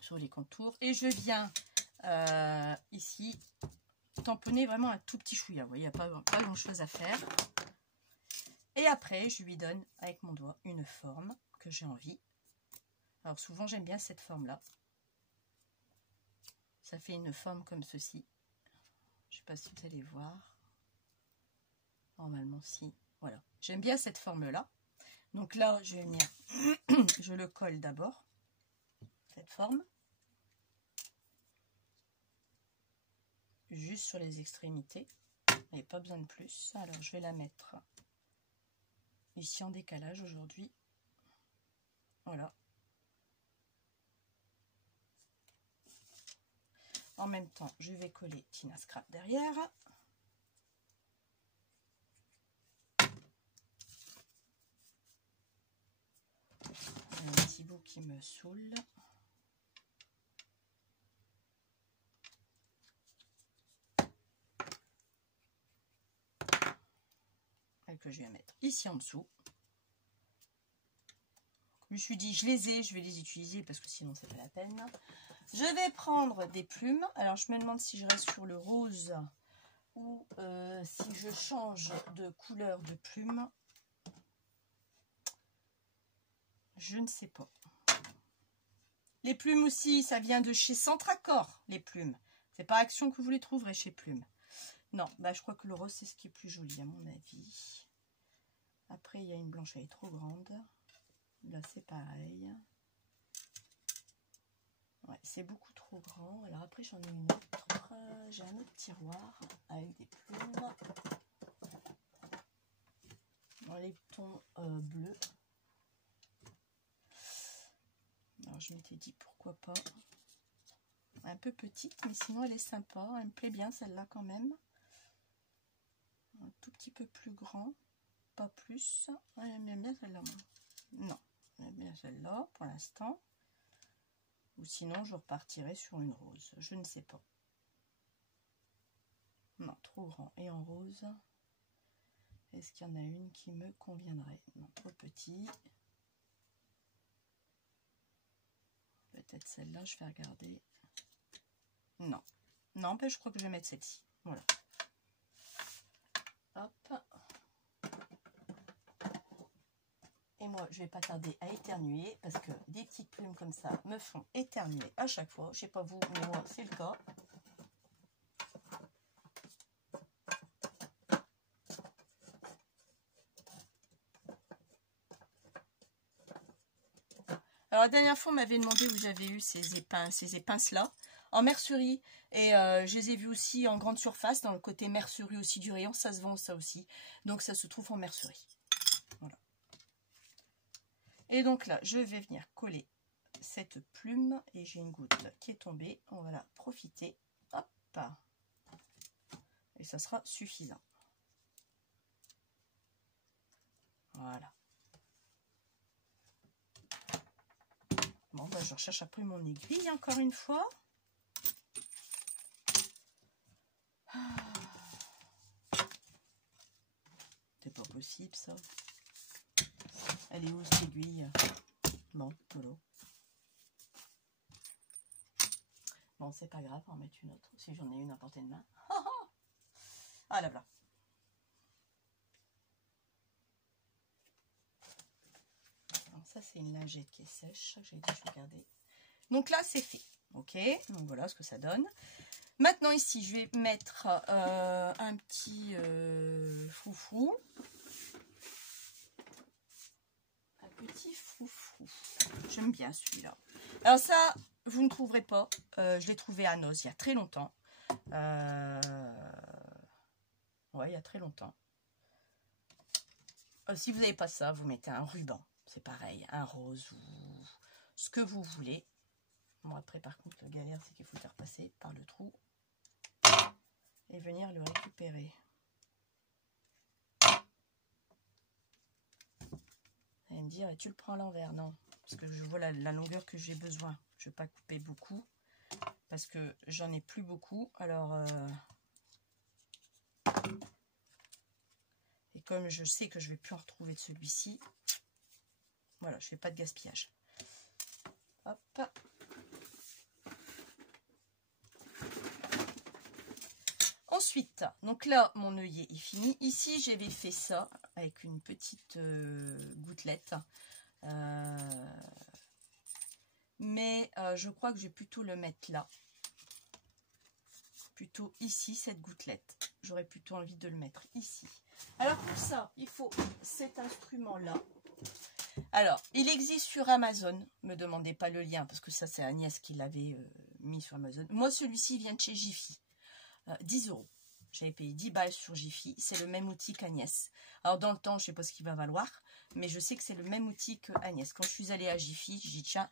sur les contours. Et je viens ici tamponner vraiment un tout petit chouïa. Vous voyez, il n'y a pas grand-chose à faire. Et après, je lui donne avec mon doigt une forme que j'ai envie. Alors souvent, j'aime bien cette forme-là. Ça fait une forme comme ceci. Je ne sais pas si vous allez voir. Normalement, si. Voilà. J'aime bien cette forme-là. Donc là, je vais venir, je le colle d'abord, cette forme. Juste sur les extrémités. Il n'y a pas besoin de plus. Alors, je vais la mettre ici en décalage aujourd'hui. Voilà. En même temps, je vais coller Tina Scrap derrière. Un petit bout qui me saoule. Et que je vais mettre ici en dessous. Je me suis dit, je les ai, je vais les utiliser parce que sinon c'est pas la peine. Je vais prendre des plumes. Alors je me demande si je reste sur le rose ou si je change de couleur de plume. Je ne sais pas. Les plumes aussi, ça vient de chez Centracor, les plumes. C'est pas Action que vous les trouverez chez Plumes. Non, bah je crois que le rose c'est ce qui est plus joli à mon avis. Après il y a une blanche, elle est trop grande. Là c'est pareil. Ouais, c'est beaucoup trop grand. Alors après j'en ai une autre. J'ai un autre tiroir avec des plumes. Dans les tons bleus. Alors je m'étais dit pourquoi pas. Un peu petite, mais sinon elle est sympa. Elle me plaît bien celle-là quand même. Un tout petit peu plus grand. Pas plus. Ouais, j'aime bien celle-là. Non, j'aime bien celle-là pour l'instant. Ou sinon je repartirai sur une rose. Je ne sais pas. Non, trop grand. Et en rose, est-ce qu'il y en a une qui me conviendrait? Non, trop petit. Peut-être celle-là, je vais regarder. Non. Non, ben, je crois que je vais mettre celle-ci. Voilà. Hop. Et moi, je vais pas tarder à éternuer parce que des petites plumes comme ça me font éternuer à chaque fois. Je sais pas vous, mais moi, c'est le cas. Alors, la dernière fois, on m'avait demandé où j'avais eu ces épinces-là. En mercerie. Et je les ai vues aussi en grande surface. Dans le côté mercerie aussi du rayon. Ça se vend ça aussi. Donc, ça se trouve en mercerie. Voilà. Et donc là, je vais venir coller cette plume. Et j'ai une goutte qui est tombée. On va la profiter. Hop. Et ça sera suffisant. Voilà. Bon, bah, je recherche après mon aiguille encore une fois. C'est pas possible ça. Elle est où cette aiguille? Bon, voilà. Bon, c'est pas grave, on va en mettre une autre. Si j'en ai une à portée de main. Ah là là. Ça, c'est une lingette qui est sèche. J'ai dit, je vais regarder. Donc là, c'est fait. Ok, donc voilà ce que ça donne. Maintenant, ici, je vais mettre un petit froufrou. Un petit froufrou. J'aime bien celui-là. Alors ça, vous ne trouverez pas. Je l'ai trouvé à Noz il y a très longtemps. Ouais, il y a très longtemps. Si vous n'avez pas ça, vous mettez un ruban. C'est pareil, un rose ou ce que vous voulez. Bon, après, par contre, la galère, c'est qu'il faut faire passer par le trou. et venir le récupérer. Vous allez me dire, et tu le prends à l'envers? Non, parce que je vois la longueur que j'ai besoin. Je ne vais pas couper beaucoup, parce que j'en ai plus beaucoup. Alors, et comme je sais que je ne vais plus en retrouver de celui-ci, voilà, je ne fais pas de gaspillage. Hop. Ensuite, donc là, mon œillet est fini. Ici, j'avais fait ça avec une petite gouttelette. Mais je crois que je vais plutôt le mettre là. Plutôt ici, cette gouttelette. J'aurais plutôt envie de le mettre ici. Alors pour ça, il faut cet instrument-là. Alors, il existe sur Amazon. Ne me demandez pas le lien, parce que ça, c'est Agnès qui l'avait mis sur Amazon. Moi, celui-ci vient de chez Jiffy. 10 €. J'avais payé 10 balles sur Jiffy. C'est le même outil qu'Agnès. Alors, dans le temps, je ne sais pas ce qu'il va valoir, mais je sais que c'est le même outil qu'Agnès. Quand je suis allée à Jiffy, j'ai dit, tiens,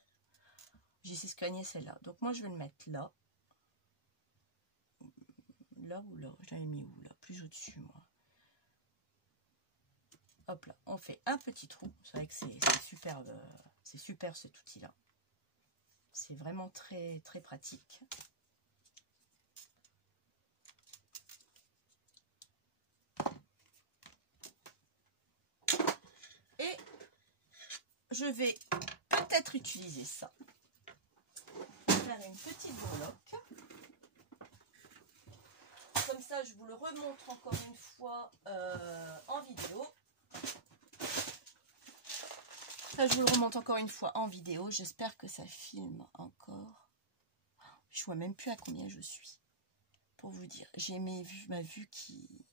je sais ce qu'Agnès est là. Donc, moi, je vais le mettre là. Là ou là? Je l'avais mis où là? Plus au-dessus, moi. Hop là, on fait un petit trou. C'est vrai que c'est super cet outil-là. C'est vraiment très, très pratique. Et je vais peut-être utiliser ça. Faire une petite breloque. Comme ça, je vous le remontre encore une fois en vidéo. Ça, je vous le remonte encore une fois en vidéo. J'espère que ça filme encore. Je vois même plus à combien je suis. Pour vous dire, j'ai ma vue qui...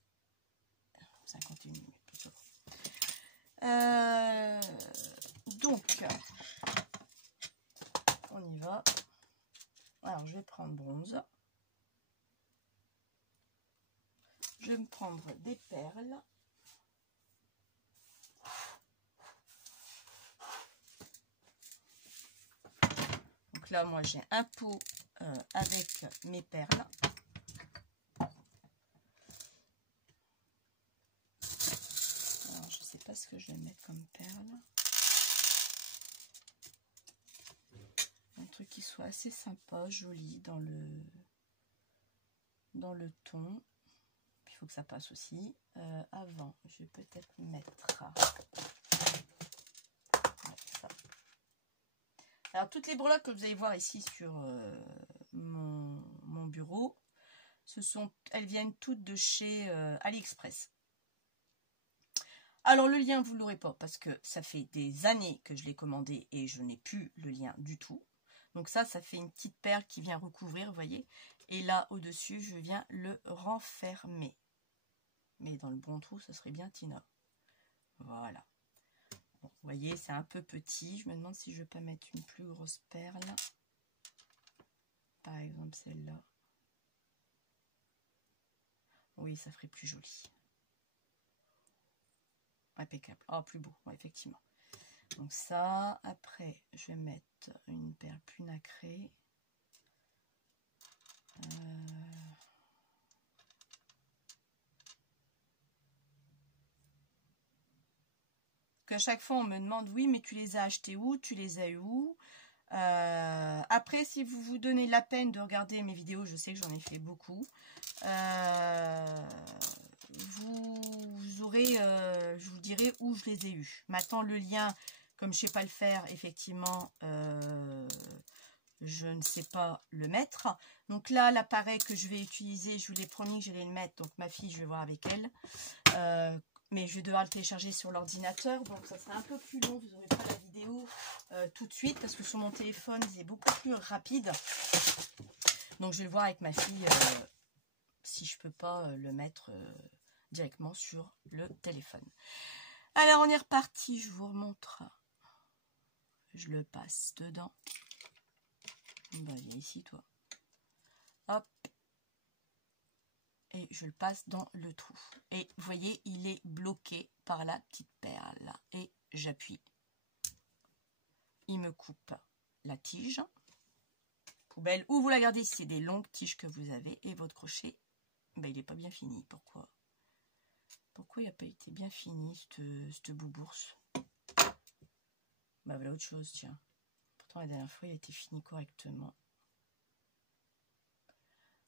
51 minutes plutôt. Donc, on y va. Alors, je vais prendre bronze. Je vais me prendre des perles. Donc là, moi, j'ai un pot avec mes perles. Alors, je ne sais pas ce que je vais mettre comme perles. Un truc qui soit assez sympa, joli dans le ton. Il faut que ça passe aussi. Avant, je vais peut-être mettre ça. Alors, toutes les breloques que vous allez voir ici sur mon bureau, elles viennent toutes de chez AliExpress. Alors, le lien, vous ne l'aurez pas parce que ça fait des années que je l'ai commandé et je n'ai plus le lien du tout. Donc ça fait une petite perle qui vient recouvrir, vous voyez. Et là, au-dessus, je viens le renfermer. Mais dans le bon trou, ça serait bien Tina. Voilà. Bon, vous voyez, c'est un peu petit. Je me demande si je ne vais pas mettre une plus grosse perle. Par exemple, celle-là. Oui, ça ferait plus joli. Impeccable. Oh, plus beau, ouais, effectivement. Donc ça, après, je vais mettre une perle plus nacrée. À chaque fois, on me demande, oui, mais tu les as achetés où? Tu les as eu où? Après, si vous vous donnez la peine de regarder mes vidéos, je sais que j'en ai fait beaucoup. Vous aurez, je vous dirai où je les ai eus. Maintenant, le lien, comme je ne sais pas le faire, effectivement, je ne sais pas le mettre. Donc là, l'appareil que je vais utiliser, je vous l'ai promis que j'allais le mettre. Donc ma fille, je vais voir avec elle. Mais je vais devoir le télécharger sur l'ordinateur. Donc ça sera un peu plus long. Vous n'aurez pas la vidéo tout de suite. Parce que sur mon téléphone, c'est beaucoup plus rapide. Donc je vais le voir avec ma fille si je ne peux pas le mettre directement sur le téléphone. Alors on est reparti. Je vous remontre. Je le passe dedans. Bah, viens ici, toi. Hop. Et je le passe dans le trou. Et vous voyez, il est bloqué par la petite perle. Là. Et j'appuie. Il me coupe la tige. Poubelle. Ou vous la gardez si c'est des longues tiges que vous avez. Et votre crochet bah, il n'est pas bien fini. Pourquoi il n'a pas été bien fini, cette boubourse? Bah voilà autre chose, tiens. Pourtant la dernière fois il a été fini correctement.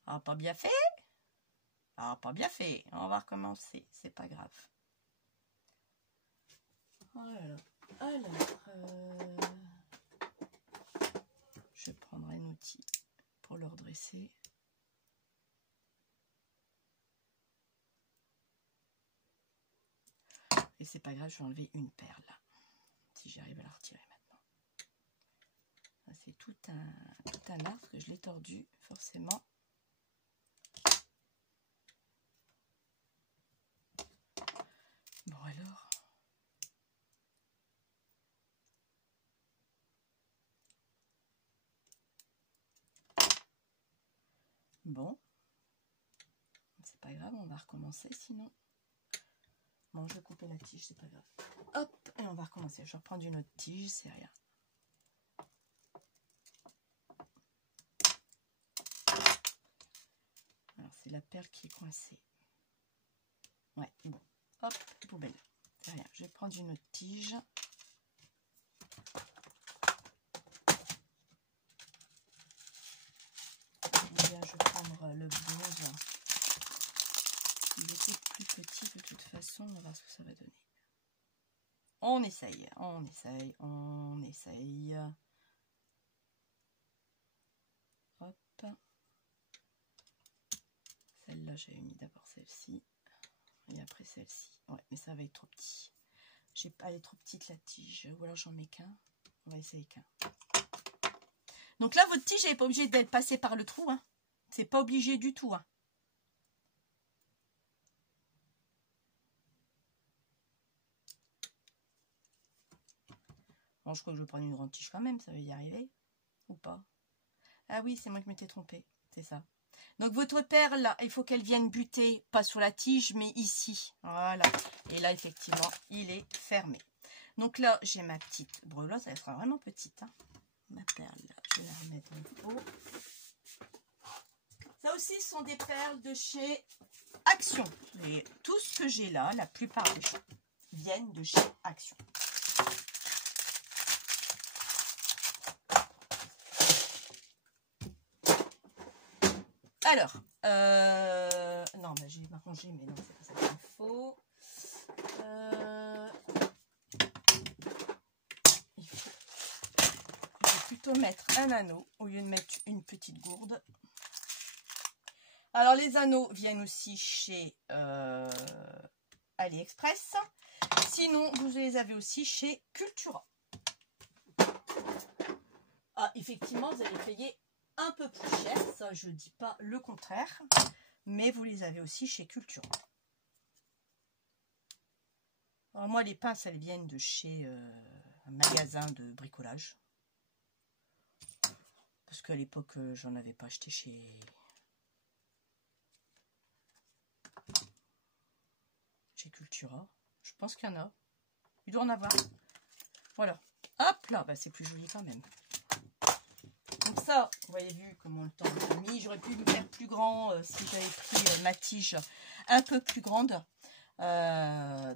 Ah, pas bien fait. Ah, pas bien fait. On va recommencer, c'est pas grave. Voilà. Alors, je prendrai un outil pour le redresser. Et c'est pas grave, je vais enlever une perle là, si j'arrive à la retirer maintenant. C'est tout un art que je l'ai tordu, forcément. Bon alors. Bon. C'est pas grave, on va recommencer sinon. Bon, je vais couper la tige, c'est pas grave. Hop, et on va recommencer. Je vais reprendre une autre tige, c'est rien. Alors, c'est la perle qui est coincée. Ouais, bon. Hop, poubelle. C'est rien. Je vais prendre une autre tige. Bien, je vais prendre le bronze. Il était plus petit de toute façon. On va voir ce que ça va donner. On essaye, on essaye, on essaye. Hop. Celle-là, j'avais mis d'abord celle-ci. Et après celle-ci. Ouais, mais ça va être trop petit. Elle est trop petite la tige. Ou alors j'en mets qu'un. On va essayer qu'un. Donc là, votre tige, elle n'est pas obligée d'être passée par le trou. Hein. C'est pas obligé du tout. Hein. Bon, je crois que je vais prendre une grande tige quand même. Ça va y arriver. Ou pas? Ah oui, c'est moi qui m'étais trompée. C'est ça. Donc votre perle, là, il faut qu'elle vienne buter, pas sur la tige, mais ici. Voilà. Et là, effectivement, il est fermé. Donc là, j'ai ma petite breloque. Elle sera vraiment petite. Hein. Ma perle, là, je vais la remettre en haut. Ça aussi, ce sont des perles de chez Action. Et tout ce que j'ai là, la plupart des choses, viennent de chez Action. Alors, non, bah, j'ai rangé, mais non, c'est pas ça qu'il faut. Je vais plutôt mettre un anneau au lieu de mettre une petite gourde. Alors, les anneaux viennent aussi chez AliExpress. Sinon, vous les avez aussi chez Cultura. Ah, effectivement, vous allez payer un peu plus cher, ça je dis pas le contraire, mais vous les avez aussi chez Cultura. Alors moi les pinces elles viennent de chez un magasin de bricolage, parce qu'à l'époque j'en avais pas acheté chez Cultura. Je pense qu'il y en a, il doit en avoir. Voilà, hop là, bah, c'est plus joli quand même. Donc ça, vous avez vu comment le temps a mis. J'aurais pu le faire plus grand si j'avais pris ma tige un peu plus grande.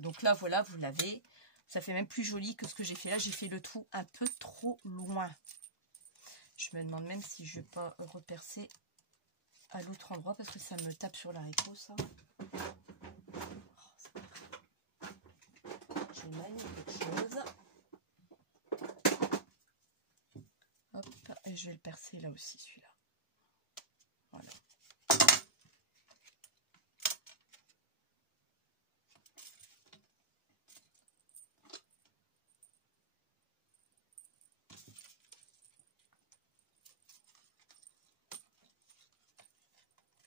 Donc là, voilà, vous l'avez. Ça fait même plus joli que ce que j'ai fait là. J'ai fait le trou un peu trop loin. Je me demande même si je ne vais pas repercer à l'autre endroit parce que ça me tape sur l'haricot, ça. Oh, j'ai mal mis quelque chose. Et je vais le percer là aussi, celui-là. Voilà.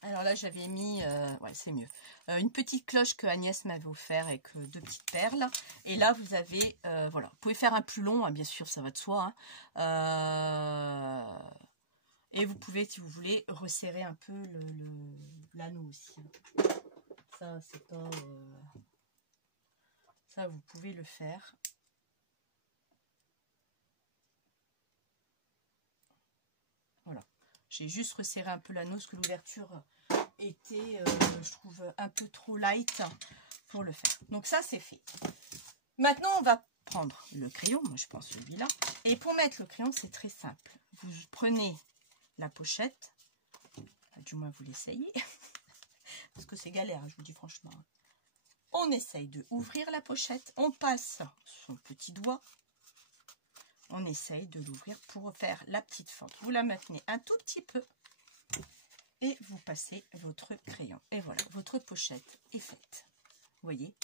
Alors là, j'avais mis, ouais, c'est mieux, une petite cloche que Agnès m'avait offert avec 2 petites perles. Et là, vous avez, voilà, vous pouvez faire un plus long, hein, bien sûr, ça va de soi. Hein. Et vous pouvez, si vous voulez, resserrer un peu l'anneau aussi. Ça, c'est pas... ça, vous pouvez le faire. Voilà. J'ai juste resserré un peu l'anneau, parce que l'ouverture était, je trouve, un peu trop light pour le faire. Donc ça, c'est fait. Maintenant, on va prendre le crayon. Moi, je pense celui-là. Et pour mettre le crayon, c'est très simple. Vous prenez la pochette. Du moins, vous l'essayez. Parce que c'est galère, je vous dis franchement. On essaye de ouvrir la pochette. On passe son petit doigt. On essaye de l'ouvrir pour faire la petite fente. Vous la maintenez un tout petit peu. Et vous passez votre crayon. Et voilà, votre pochette est faite. Vous voyez?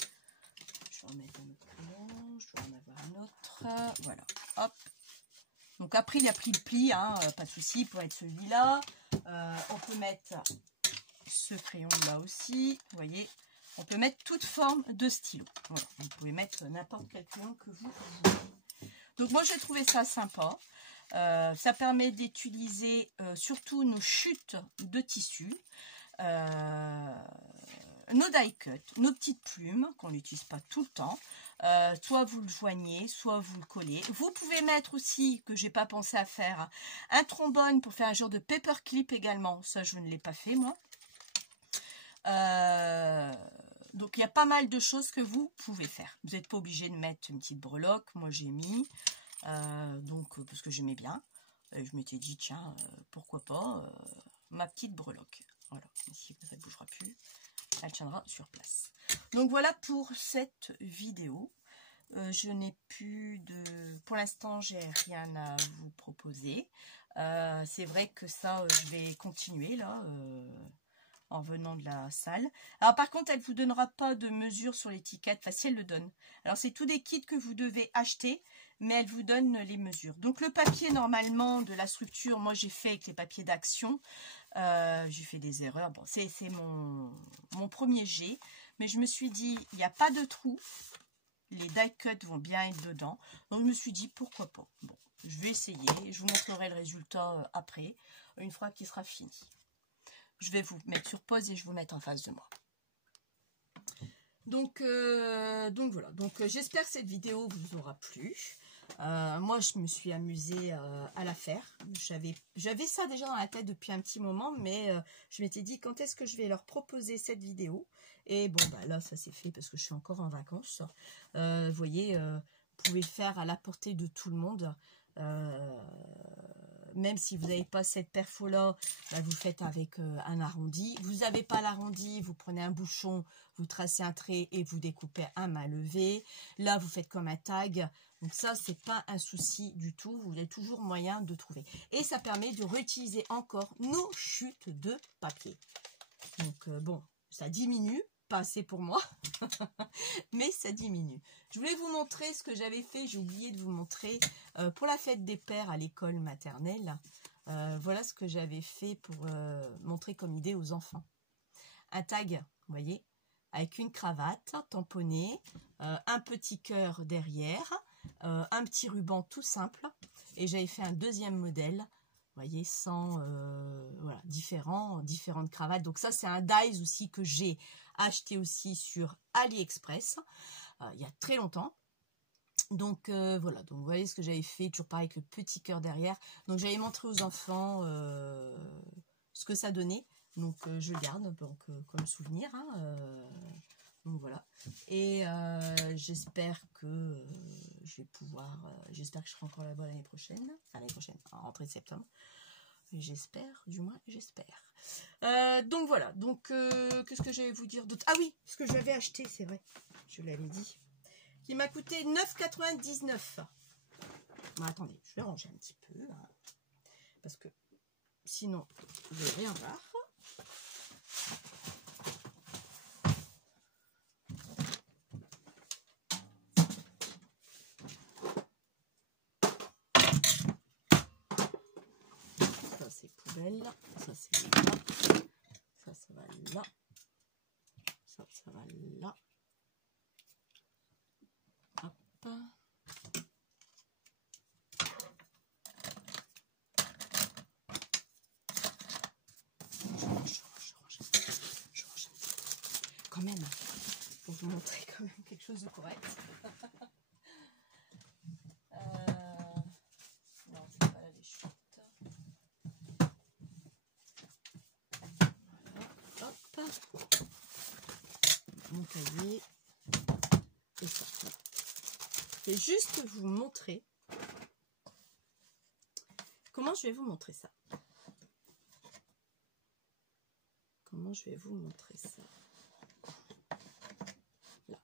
Je vais remettre un autre crayon. Je dois en avoir un autre. Voilà, hop. Donc après, il a pris le pli, hein, pas de souci, pour être celui-là. On peut mettre ce crayon-là aussi. Vous voyez, on peut mettre toute forme de stylo. Voilà, vous pouvez mettre n'importe quel crayon que vous voulez. Donc moi, j'ai trouvé ça sympa. Ça permet d'utiliser surtout nos chutes de tissu, nos die cut, nos petites plumes qu'on n'utilise pas tout le temps. Soit vous le joignez, soit vous le collez. Vous pouvez mettre aussi, que j'ai pas pensé à faire, un trombone pour faire un genre de paperclip également. Ça, je ne l'ai pas fait moi. Donc il y a pas mal de choses que vous pouvez faire. Vous n'êtes pas obligé de mettre une petite breloque. Moi j'ai mis, parce que j'aimais bien. Je m'étais dit tiens, pourquoi pas ma petite breloque. Voilà, ici ça ne bougera plus. Elle tiendra sur place. Donc voilà pour cette vidéo. Je n'ai plus de... Pour l'instant, j'ai rien à vous proposer. C'est vrai que ça, je vais continuer là, en venant de la salle. Alors par contre, elle ne vous donnera pas de mesure sur l'étiquette. Enfin, si elle le donne. Alors c'est tous des kits que vous devez acheter, mais elle vous donne les mesures. Donc le papier, normalement, de la structure, moi j'ai fait avec les papiers d'action. J'ai fait des erreurs. Bon, c'est mon premier jet. Mais je me suis dit, il n'y a pas de trou. Les die cut vont bien être dedans. Donc, je me suis dit, pourquoi pas. Bon, je vais essayer. Je vous montrerai le résultat après, une fois qu'il sera fini. Je vais vous mettre sur pause et je vais vous mettre en face de moi. Donc voilà. Donc, j'espère que cette vidéo vous aura plu. Moi, je me suis amusée à la faire. J'avais ça déjà dans la tête depuis un petit moment, mais je m'étais dit quand est-ce que je vais leur proposer cette vidéo. Et bon, bah là, ça s'est fait parce que je suis encore en vacances. Vous voyez, vous pouvez le faire à la portée de tout le monde. Même si vous n'avez pas cette perfo-là, bah, vous faites avec un arrondi. Vous n'avez pas l'arrondi, vous prenez un bouchon, vous tracez un trait et vous découpez à main levée. Là, vous faites comme un tag. Donc ça, c'est pas un souci du tout. Vous avez toujours moyen de trouver. Et ça permet de réutiliser encore nos chutes de papier. Donc bon, ça diminue. Pas assez pour moi, mais ça diminue. Je voulais vous montrer ce que j'avais fait. J'ai oublié de vous montrer pour la fête des pères à l'école maternelle. Voilà ce que j'avais fait pour montrer comme idée aux enfants. Un tag, vous voyez, avec une cravate tamponnée, un petit cœur derrière, un petit ruban tout simple. Et j'avais fait un deuxième modèle. Vous voyez, sans voilà, différentes cravates. Donc ça, c'est un dies aussi que j'ai acheté aussi sur AliExpress il y a très longtemps. Donc voilà, donc vous voyez ce que j'avais fait, toujours pareil avec le petit cœur derrière. Donc j'avais montré aux enfants ce que ça donnait. Donc je le garde donc, comme souvenir. Hein, donc voilà. Et j'espère que je vais pouvoir... j'espère que je serai encore là-bas l'année prochaine. Enfin l'année prochaine, en rentrée de septembre. J'espère, du moins j'espère. Donc voilà, donc qu'est-ce que j'allais vous dire d'autre? Ah oui, ce que j'avais acheté, c'est vrai, je l'avais dit, qui m'a coûté 9,99 €. Bon, attendez, je vais ranger un petit peu, hein, parce que sinon, je vais rien voir. Ça c'est poubelle, ça c'est là, ça va là, ça va là. Hop. Je range quand même, pour vous montrer quand même quelque chose de correct. Non, c'est pas là les chutes. Voilà, hop. mon cahier et ça. Voilà. Je vais juste vous montrer comment je vais vous montrer ça. Comment je vais vous montrer ça. Là.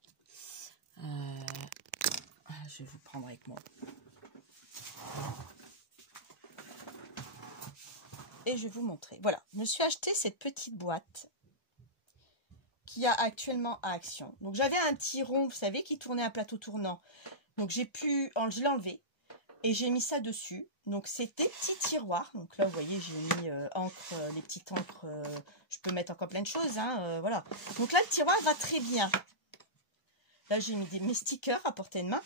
Je vais vous prendre avec moi. Et je vais vous montrer. Voilà, je me suis acheté cette petite boîte qui a actuellement à Action. Donc j'avais un petit rond, vous savez, qui tournait un plateau tournant. Donc je l'ai enlevé et j'ai mis ça dessus. Donc c'est des petits tiroirs. Donc là vous voyez, j'ai mis encre, les petites encres. Je peux mettre encore plein de choses. Hein, voilà. Donc là le tiroir va très bien. Là j'ai mis mes stickers à portée de main.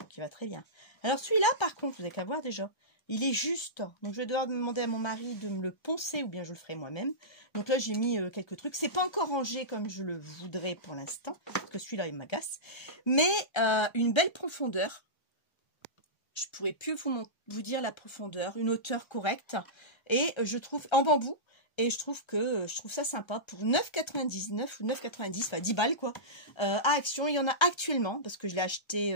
Donc il va très bien. Alors celui-là par contre, vous n'avez qu'à voir déjà. Il est juste, donc je vais devoir demander à mon mari de me le poncer ou bien je le ferai moi-même. Donc là j'ai mis quelques trucs. C'est pas encore rangé comme je le voudrais pour l'instant, parce que celui-là il m'agace. Mais une belle profondeur. Je pourrais plus vous dire la profondeur, une hauteur correcte. Et je trouve en bambou. Et je trouve ça sympa pour 9,99 ou 9,90, enfin 10 balles quoi. À Action, il y en a actuellement, parce que je l'ai acheté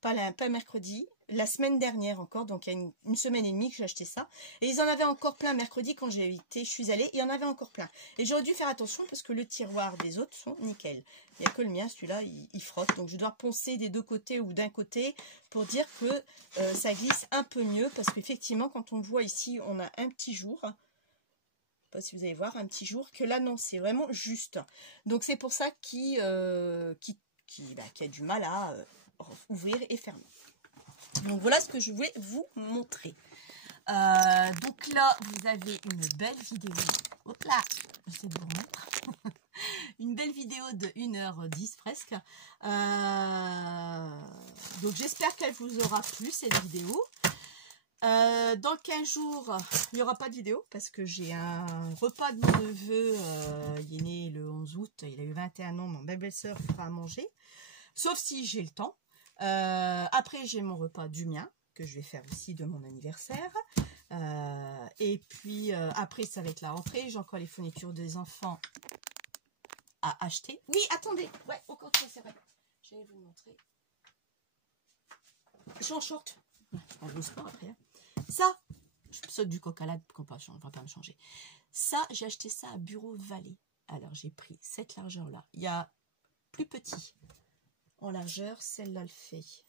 pas mercredi, la semaine dernière encore, donc il y a une semaine et demie que j'ai acheté ça. Et ils en avaient encore plein mercredi quand je suis allée, il y en avait encore plein. Et j'aurais dû faire attention parce que le tiroir des autres sont nickel. Il n'y a que le mien, celui-là, il frotte. Donc je dois poncer des deux côtés ou d'un côté pour dire que ça glisse un peu mieux. Parce qu'effectivement, quand on voit ici, on a un petit jour. Je ne sais pas si vous allez voir, un petit jour, que là, non, c'est vraiment juste. Donc c'est pour ça qu'il a du mal à ouvrir et fermer. Donc voilà ce que je voulais vous montrer. Donc là, vous avez une belle vidéo. Hop là, j'essaie de vous remettre. Une belle vidéo de 1h10 presque. Donc j'espère qu'elle vous aura plu cette vidéo. Dans 15 jours, il n'y aura pas de vidéo parce que j'ai un repas de mon neveu. Il est né le 11 août, il a eu 21 ans. Mon belle-sœur fera à manger. Sauf si j'ai le temps. Après j'ai mon repas du mien que je vais faire aussi de mon anniversaire et puis après ça va être la rentrée. J'ai encore les fournitures des enfants à acheter. Oui, attendez, ouais, encore ça c'est vrai, je vais vous montrer. Je suis en short, on ne pas après hein. Ça, je saute du coq à l'âne, on ne va pas me changer. Ça, j'ai acheté ça à Bureau Vallée. Alors j'ai pris cette largeur là, il y a plus petit en largeur, celle-là le fait.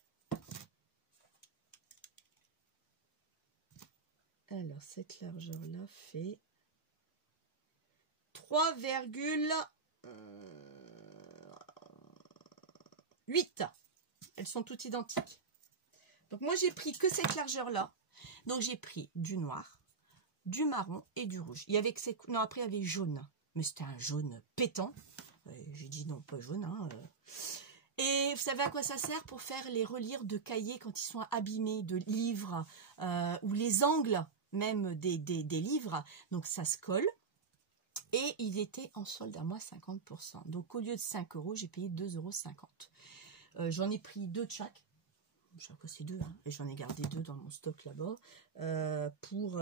Alors, cette largeur-là fait 3,8. Elles sont toutes identiques. Donc, moi, j'ai pris que cette largeur-là. Donc, j'ai pris du noir, du marron et du rouge. Il y avait que ces... Non, après, il y avait jaune. Mais c'était un jaune pétant. J'ai dit non, pas jaune, hein. Et vous savez à quoi ça sert? Pour faire les relires de cahiers quand ils sont abîmés, de livres, ou les angles même des livres. Donc ça se colle. Et il était en solde à moi 50%. Donc au lieu de 5 €, j'ai payé 2,50 €. J'en ai pris 2 de chaque. Chaque fois c'est 2, hein, et j'en ai gardé 2 dans mon stock là-bas pour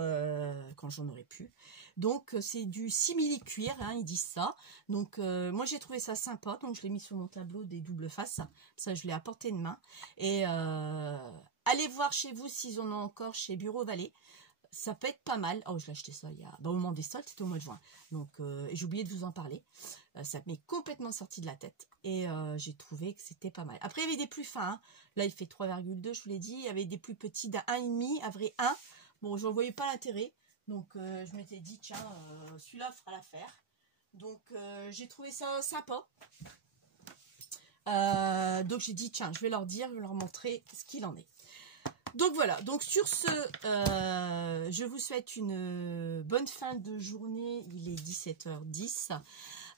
quand j'en aurais pu. Donc c'est du simili-cuir, hein, ils disent ça. Donc moi j'ai trouvé ça sympa, donc je l'ai mis sur mon tableau des doubles faces. Ça je l'ai à portée de main. Et allez voir chez vous s'ils en ont encore chez Bureau Vallée. Ça peut être pas mal. Oh, je l'ai acheté ça il y a... au moment des soldes, c'était au mois de juin. Donc, j'ai oublié de vous en parler. Ça m'est complètement sorti de la tête. Et j'ai trouvé que c'était pas mal. Après, il y avait des plus fins. Hein. Là, il fait 3,2, je vous l'ai dit. Il y avait des plus petits d'un 1,5, à vrai 1. Bon, je n'en voyais pas l'intérêt. Donc, je m'étais dit, tiens, celui-là fera l'affaire. Donc, j'ai trouvé ça sympa. Donc, j'ai dit, tiens, je vais leur dire, je vais leur montrer ce qu'il en est. Donc voilà, donc sur ce, je vous souhaite une bonne fin de journée. Il est 17h10.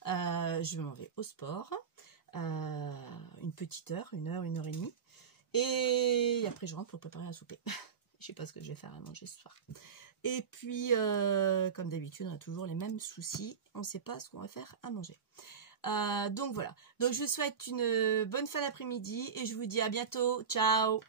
Je m'en vais au sport. Une petite heure, 1 heure, 1 heure et demie. Et après, je rentre pour préparer à souper. Je ne sais pas ce que je vais faire à manger ce soir. Et puis, comme d'habitude, on a toujours les mêmes soucis. On ne sait pas ce qu'on va faire à manger. Donc voilà. Donc je vous souhaite une bonne fin d'après-midi et je vous dis à bientôt. Ciao!